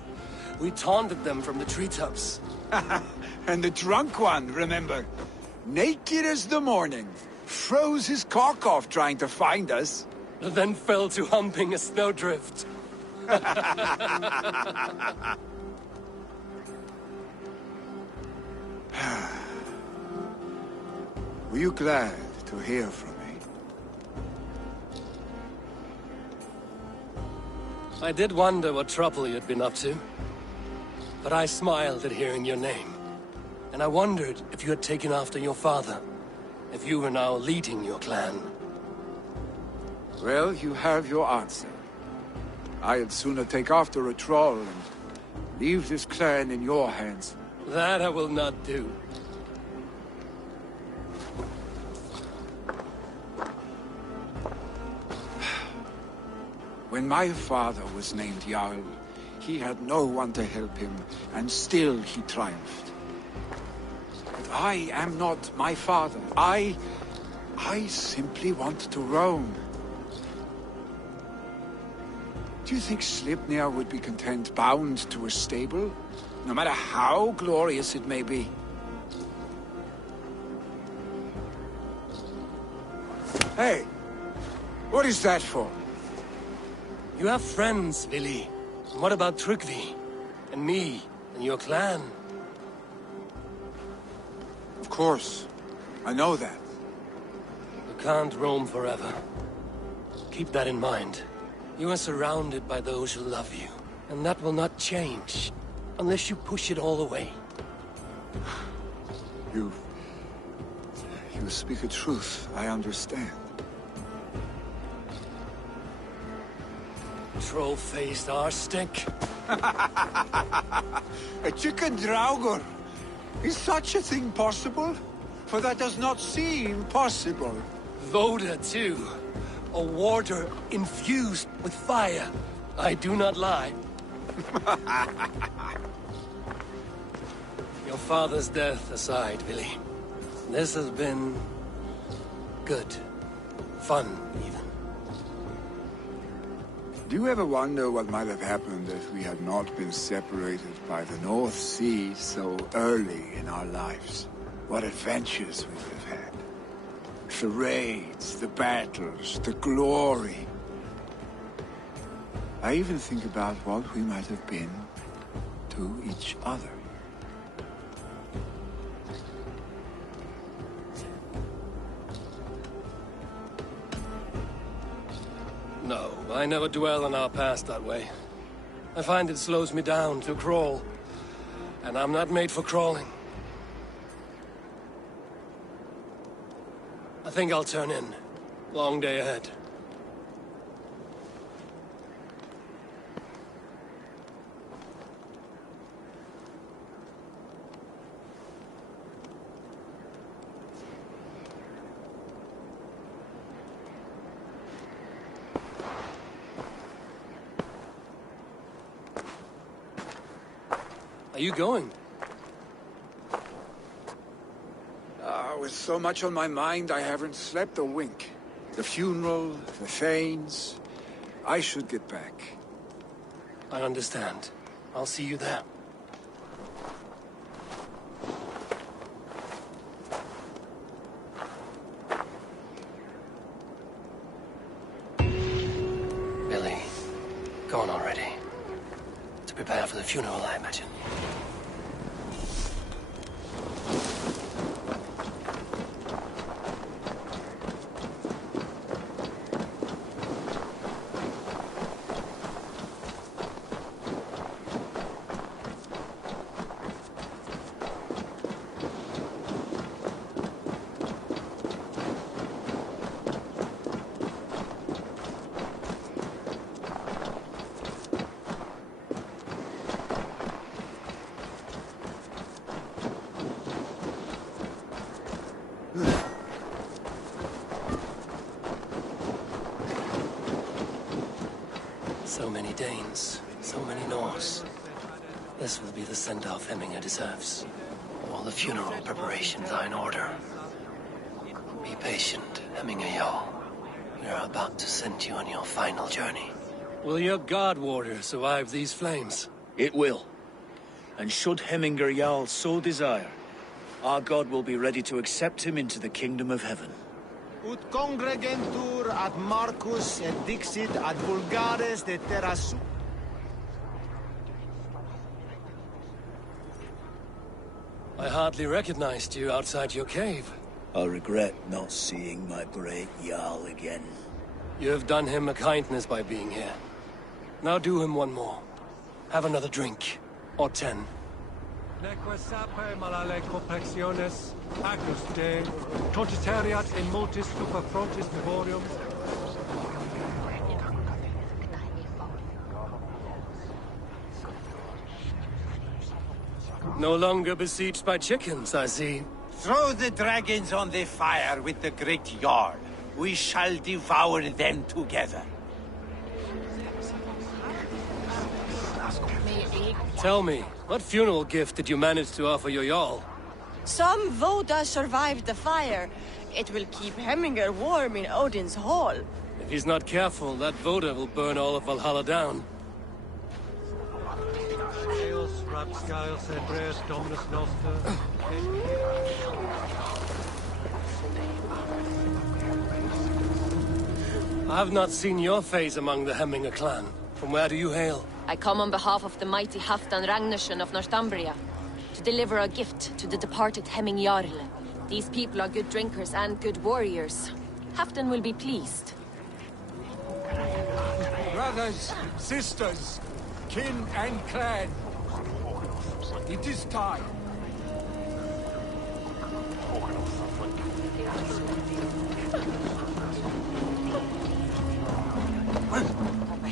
We taunted them from the treetops. And the drunk one, remember? Naked as the morning. Froze his cock off trying to find us. Then fell to humping a snowdrift. Were you glad to hear from me? I did wonder what trouble you'd been up to. But I smiled at hearing your name. And I wondered if you had taken after your father. If you were now leading your clan. Well, you have your answer. I'd sooner take after a troll and leave this clan in your hands. That I will not do. When my father was named Jarl, he had no one to help him, and still he triumphed. But I am not my father. I simply want to roam. Do you think Sleipnir would be content bound to a stable? No matter how glorious it may be? Hey! What is that for? You have friends, Vili. What about Tryggvi? And me? And your clan? Of course. I know that. You can't roam forever. Keep that in mind. You are surrounded by those who love you. And that will not change. Unless you push it all away. You speak a truth, I understand. Troll-faced arse-stink. A chicken draugr! Is such a thing possible? For that does not seem possible. Voda, too. A warder infused with fire. I do not lie. Your father's death aside, Willie. This has been... good. Fun, even. Do you ever wonder what might have happened if we had not been separated by the North Sea so early in our lives? What adventures we would have had. The raids, the battles, the glory. I even think about what we might have been to each other. No, I never dwell on our past that way. I find it slows me down to crawl. And I'm not made for crawling. I think I'll turn in. Long day ahead. Are you going? With so much on my mind, I haven't slept a wink. The funeral, the Thanes... I should get back. I understand. I'll see you there. Billy, go on already. To prepare for the funeral, I imagine. So many Danes, so many Norse. This will be the send-off Hemminger deserves. All the funeral preparations are in order. Be patient, Hemminger Jarl. We are about to send you on your final journey. Will your guard warder survive these flames? It will. And should Hemminger Jarl so desire, our god will be ready to accept him into the kingdom of heaven. Ut congregentur ad Marcus et dixit ad vulgares de terra su... I hardly recognized you outside your cave. I regret not seeing my great Jarl again. You have done him a kindness by being here. Now do him one more. Have another drink. Or 10. Neque sape malale complexiones, Agnus Dei, conciteriat in multis super frontis vivorium. No longer besieged by chickens, I see. Throw the dragons on the fire with the great Jarl. We shall devour them together. Tell me, what funeral gift did you manage to offer your Jarl? Some Voda survived the fire. It will keep Hemminger warm in Odin's hall. If he's not careful, that Voda will burn all of Valhalla down. I have not seen your face among the Hemminger clan. From where do you hail? I come on behalf of the mighty Halfdan Ragnarsson of Northumbria to deliver a gift to the departed Hemming Jarl. These people are good drinkers and good warriors. Halfdan will be pleased. Brothers, sisters, kin and clan, it is time.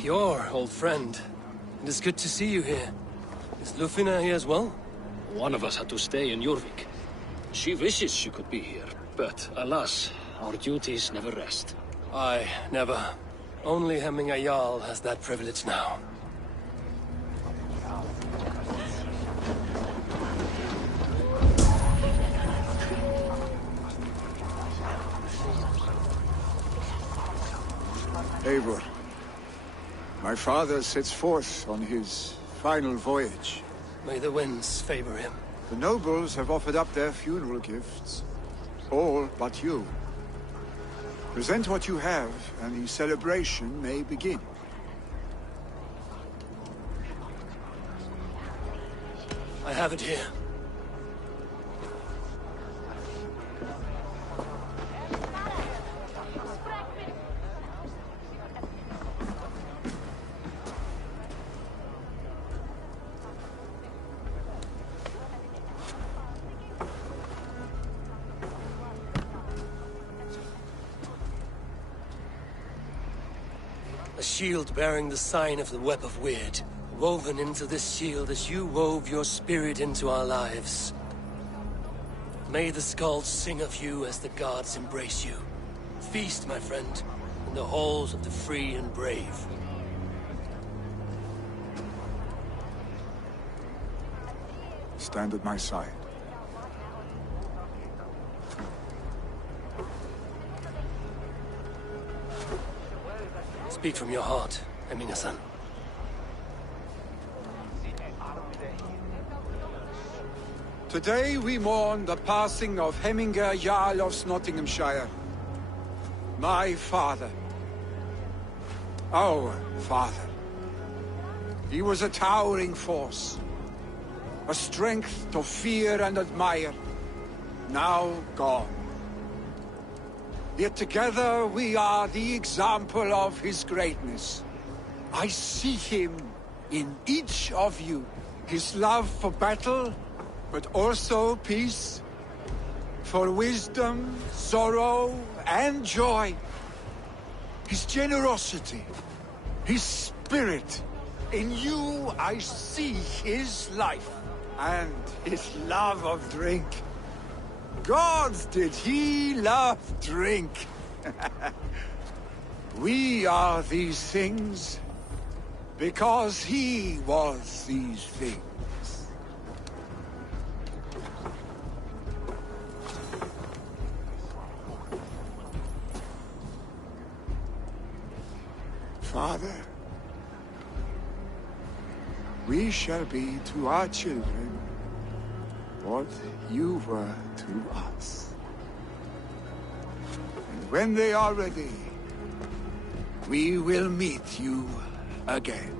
Your old friend. It is good to see you here. Is Lufina here as well? One of us had to stay in Jorvik. She wishes she could be here, but alas, our duties never rest. Aye, never. Only Hemming a Jarl has that privilege now. Eivor, my father sets forth on his final voyage. May the winds favor him. The nobles have offered up their funeral gifts. All but you. Present what you have, and the celebration may begin. I have it here. A shield bearing the sign of the Web of Weird. Woven into this shield as you wove your spirit into our lives. May the skulls sing of you as the gods embrace you. Feast, my friend, in the halls of the free and brave. Stand at my side. Speak from your heart, Hemming Hassan. Today we mourn the passing of Hemminger Jarl of Snotinghamscire. My father. Our father. He was a towering force. A strength to fear and admire. Now gone. Yet together we are the example of his greatness. I see him in each of you. His love for battle, but also peace. For wisdom, sorrow, and joy. His generosity, his spirit. In you I see his life, and his love of drink. Gods, did he love drink! We are these things because he was these things. Father, we shall be to our children what you were to us. And when they are ready, we will meet you again.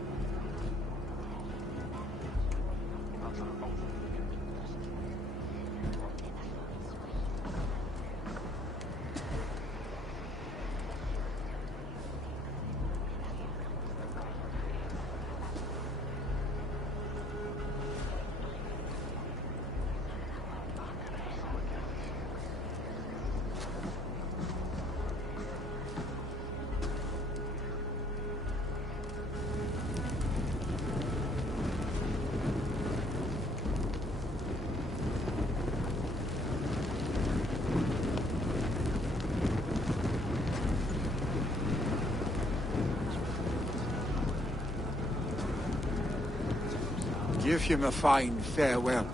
Give him a fine farewell.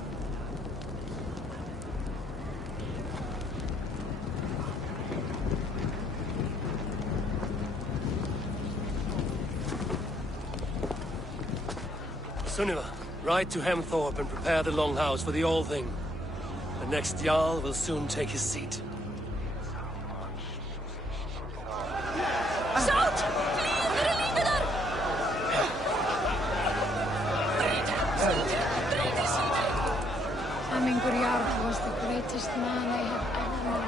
Sunniva, ride to Hemthorpe and prepare the Longhouse for the All Thing. The next Jarl will soon take his seat. Jarl was the greatest man I have ever known.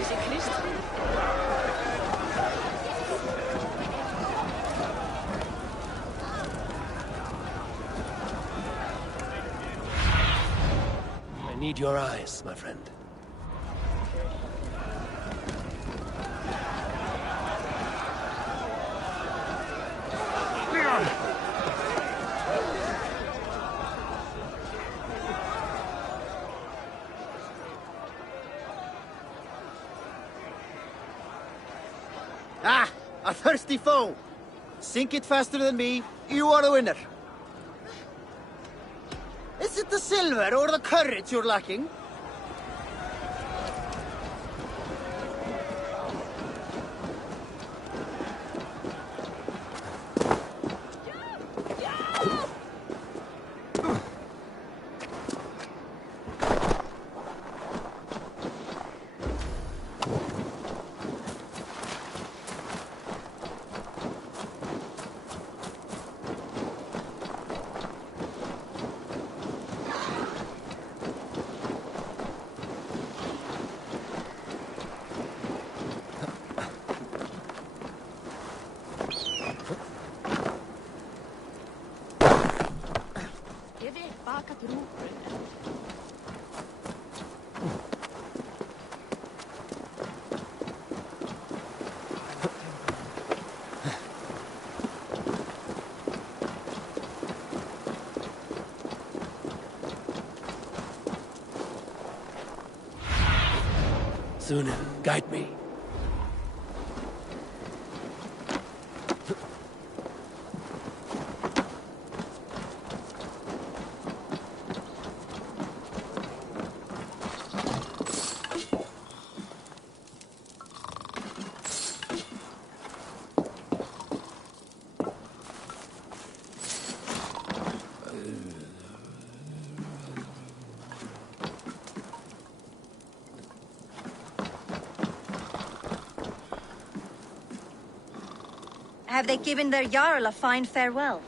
Is it Christian? need your eyes, my friend. Ah! A thirsty foe! Sink it faster than me, you are the winner. Is it the silver or the courage you're lacking? Sunan, guide me. Have they given their Jarl a fine farewell?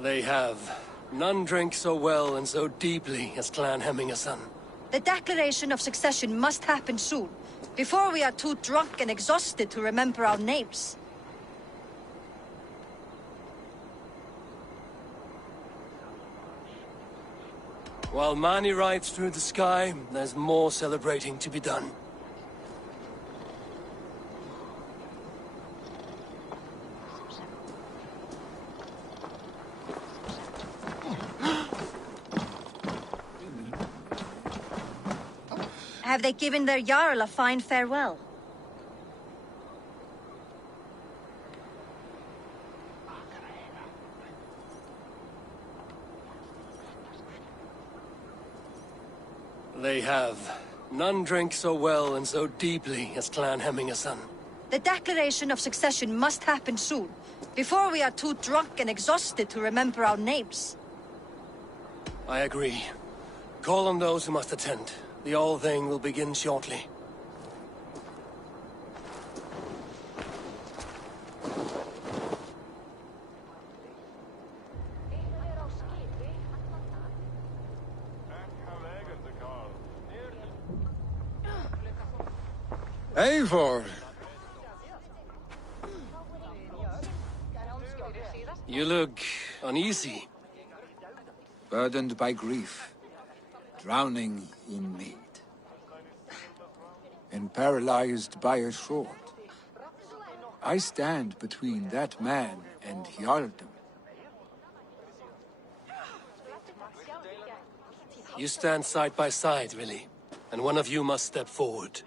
They have. None drink so well and so deeply as Clan Hemmingason. The declaration of succession must happen soon, before we are too drunk and exhausted to remember our names. While Mani rides through the sky, there's more celebrating to be done. Have they given their Jarl a fine farewell? They have. None drink so well and so deeply as Clan Hemmingason. The declaration of succession must happen soon, before we are too drunk and exhausted to remember our names. I agree. Call on those who must attend. The All-Thing will begin shortly. Eivor! You look uneasy. Burdened by grief, drowning in mead, and paralyzed by a sword. I stand between that man and Jarldom. You stand side by side, really, and one of you must step forward.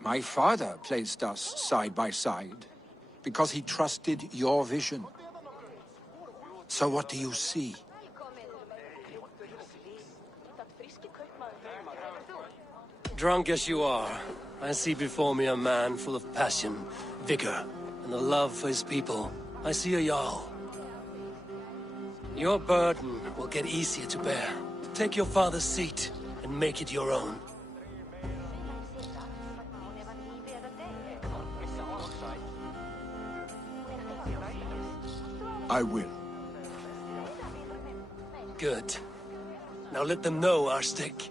My father placed us side by side because he trusted your vision. So what do you see? Drunk as you are, I see before me a man full of passion, vigor, and a love for his people. I see a Jarl. Your burden will get easier to bear. Take your father's seat and make it your own. I will. Good. Now let them know our stick.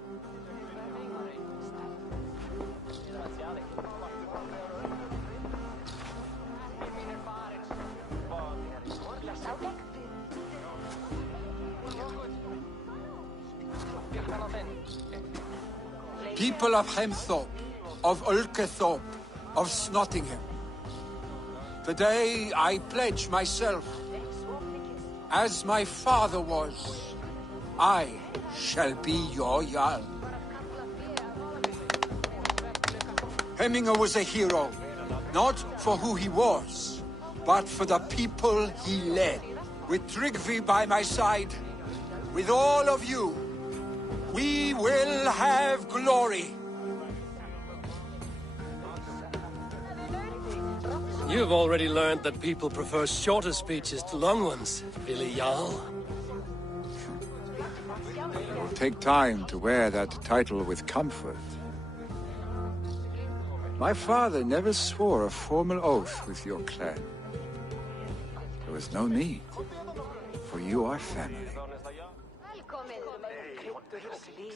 People of Hemthorpe, of Ulkethorpe, of Snotingham. Today I pledge myself, as my father was, I shall be your Jarl. Hemminger was a hero, not for who he was, but for the people he led. With Tryggvi by my side, with all of you, we will have glory. You've already learned that people prefer shorter speeches to long ones, Billy Jarl. It will take time to wear that title with comfort. My father never swore a formal oath with your clan. There was no need, for you are family.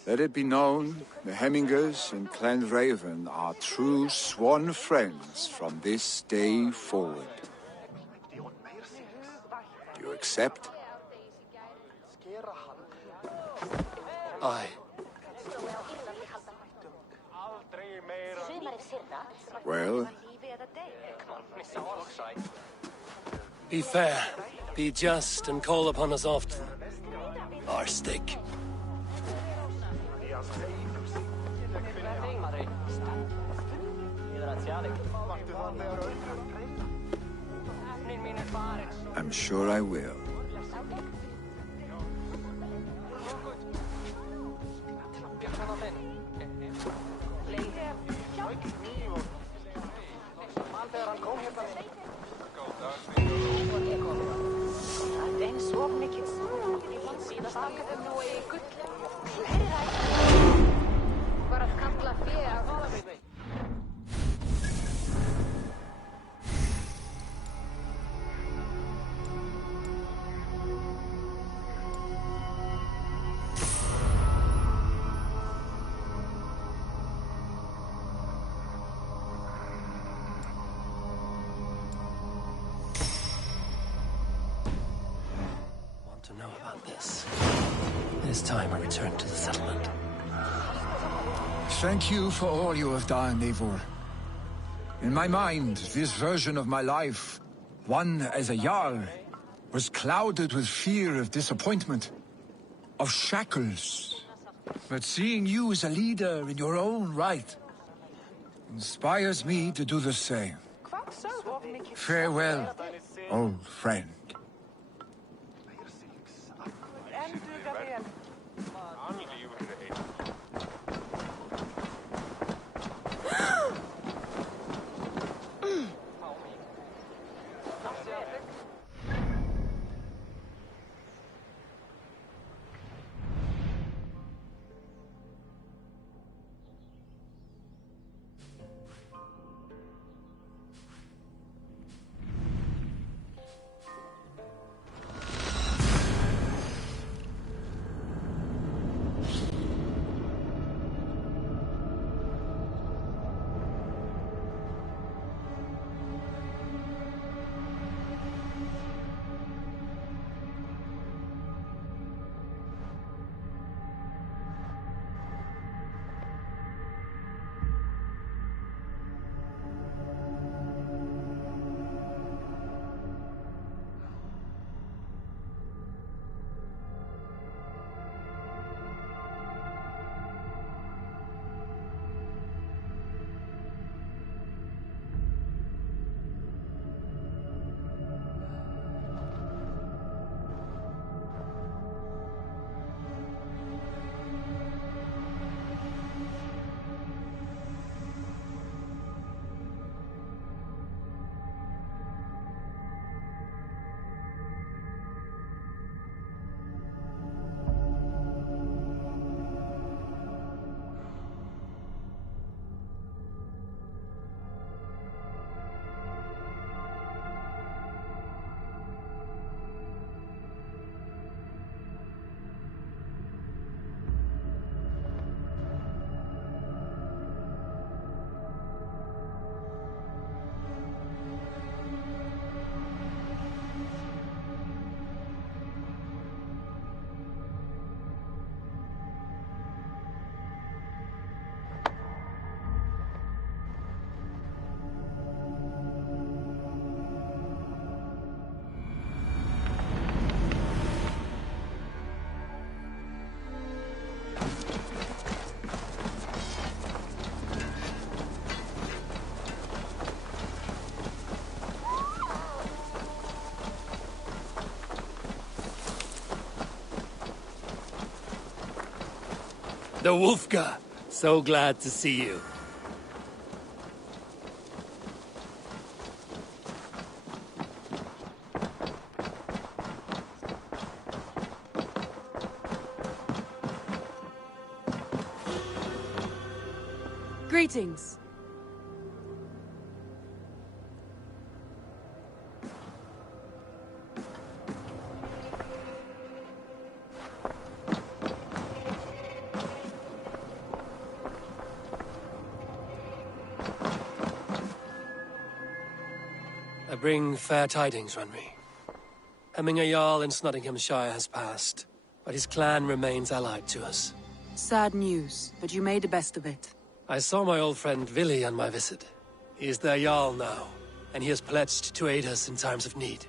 Let it be known, the Hemmingers and Clan Raven are true sworn friends from this day forward. Do you accept? Aye. Well? Be fair, be just, and call upon us often. Our stick. I'm sure I will. To know about this. It is time I return to the settlement. Thank you for all you have done, Eivor. In my mind, this version of my life, one as a Jarl, was clouded with fear of disappointment, of shackles. But seeing you as a leader in your own right inspires me to do the same. Farewell, old friend. the Wolfga. So glad to see you. Greetings. I bring fair tidings, Runry. Hemminger Jarl in Snotinghamscire has passed, but his clan remains allied to us. Sad news, but you made the best of it. I saw my old friend Vili on my visit. He is their Jarl now, and he has pledged to aid us in times of need.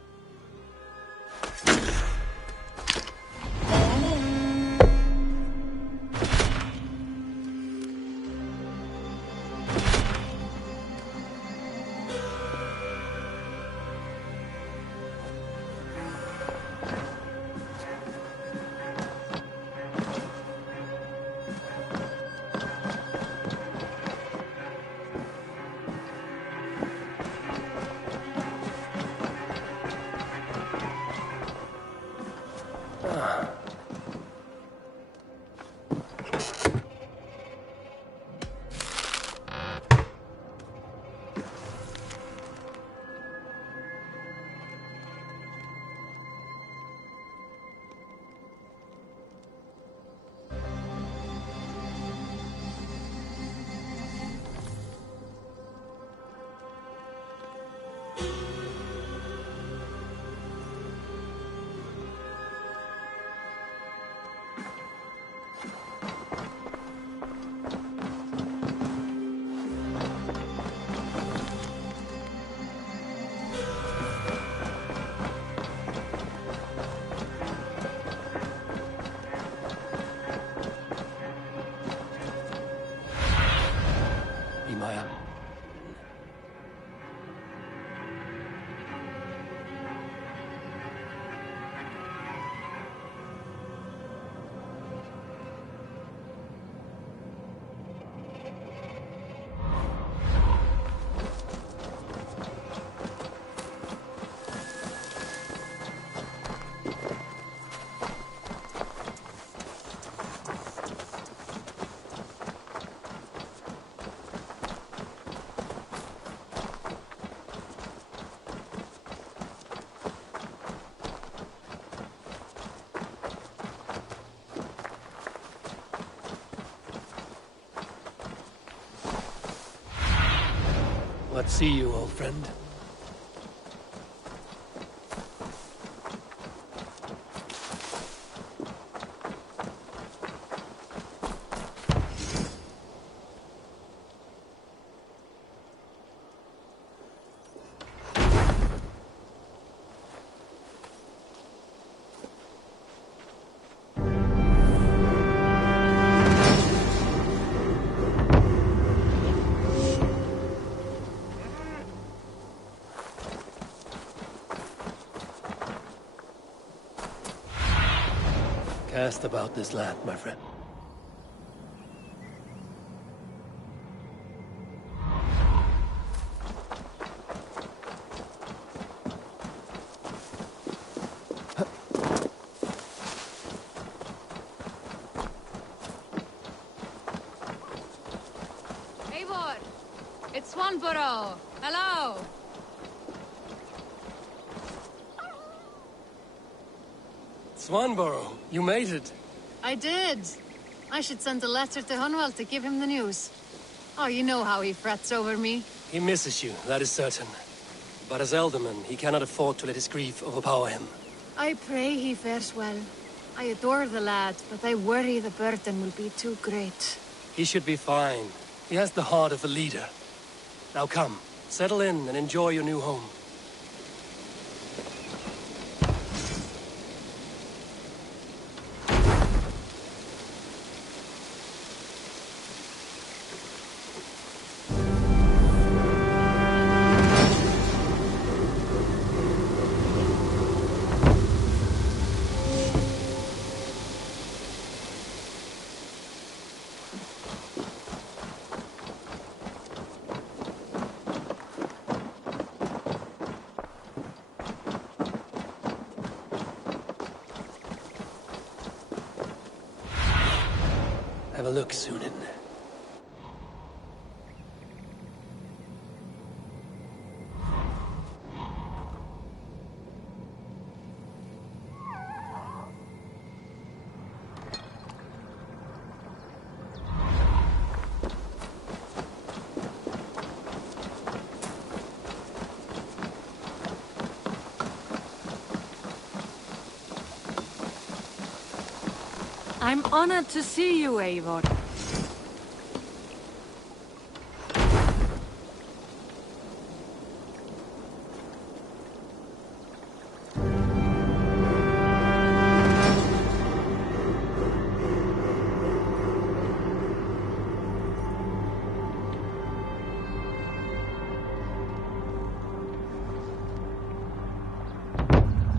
Let's see you, old friend. Cast about this land, my friend. Eivor! It's Swanborough! Hello! Swanborough, you made it. I did. I should send a letter to Hunwell to give him the news. Oh, you know how he frets over me. He misses you, that is certain. But as Elderman, he cannot afford to let his grief overpower him. I pray he fares well. I adore the lad, but I worry the burden will be too great. He should be fine. He has the heart of a leader. Now come, settle in and enjoy your new home. a look, Sunan. I'm honored to see you, Eivor.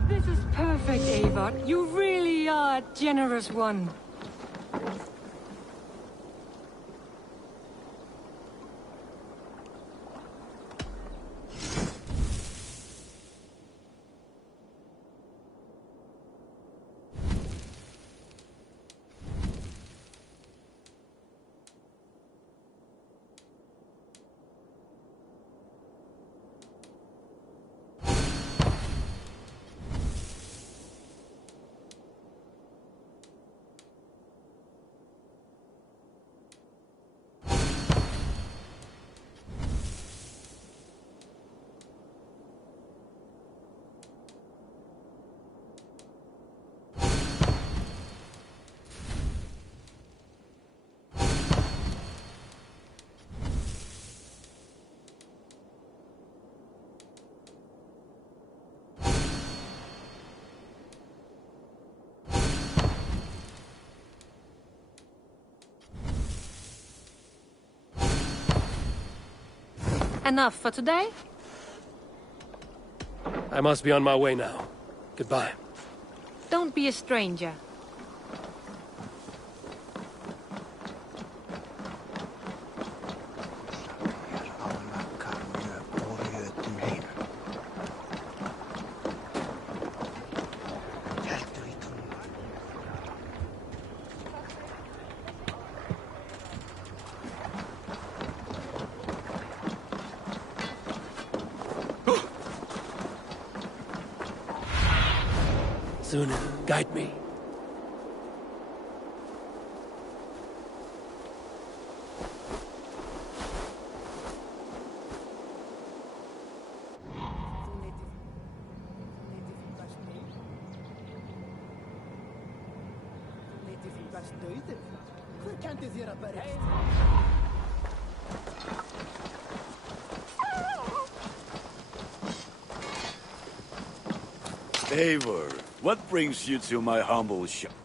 This is perfect, Eivor. You really are a generous one. Enough for today? I must be on my way now. Goodbye. Don't be a stranger. Sunan, guide me. Eivor, what brings you to my humble shop?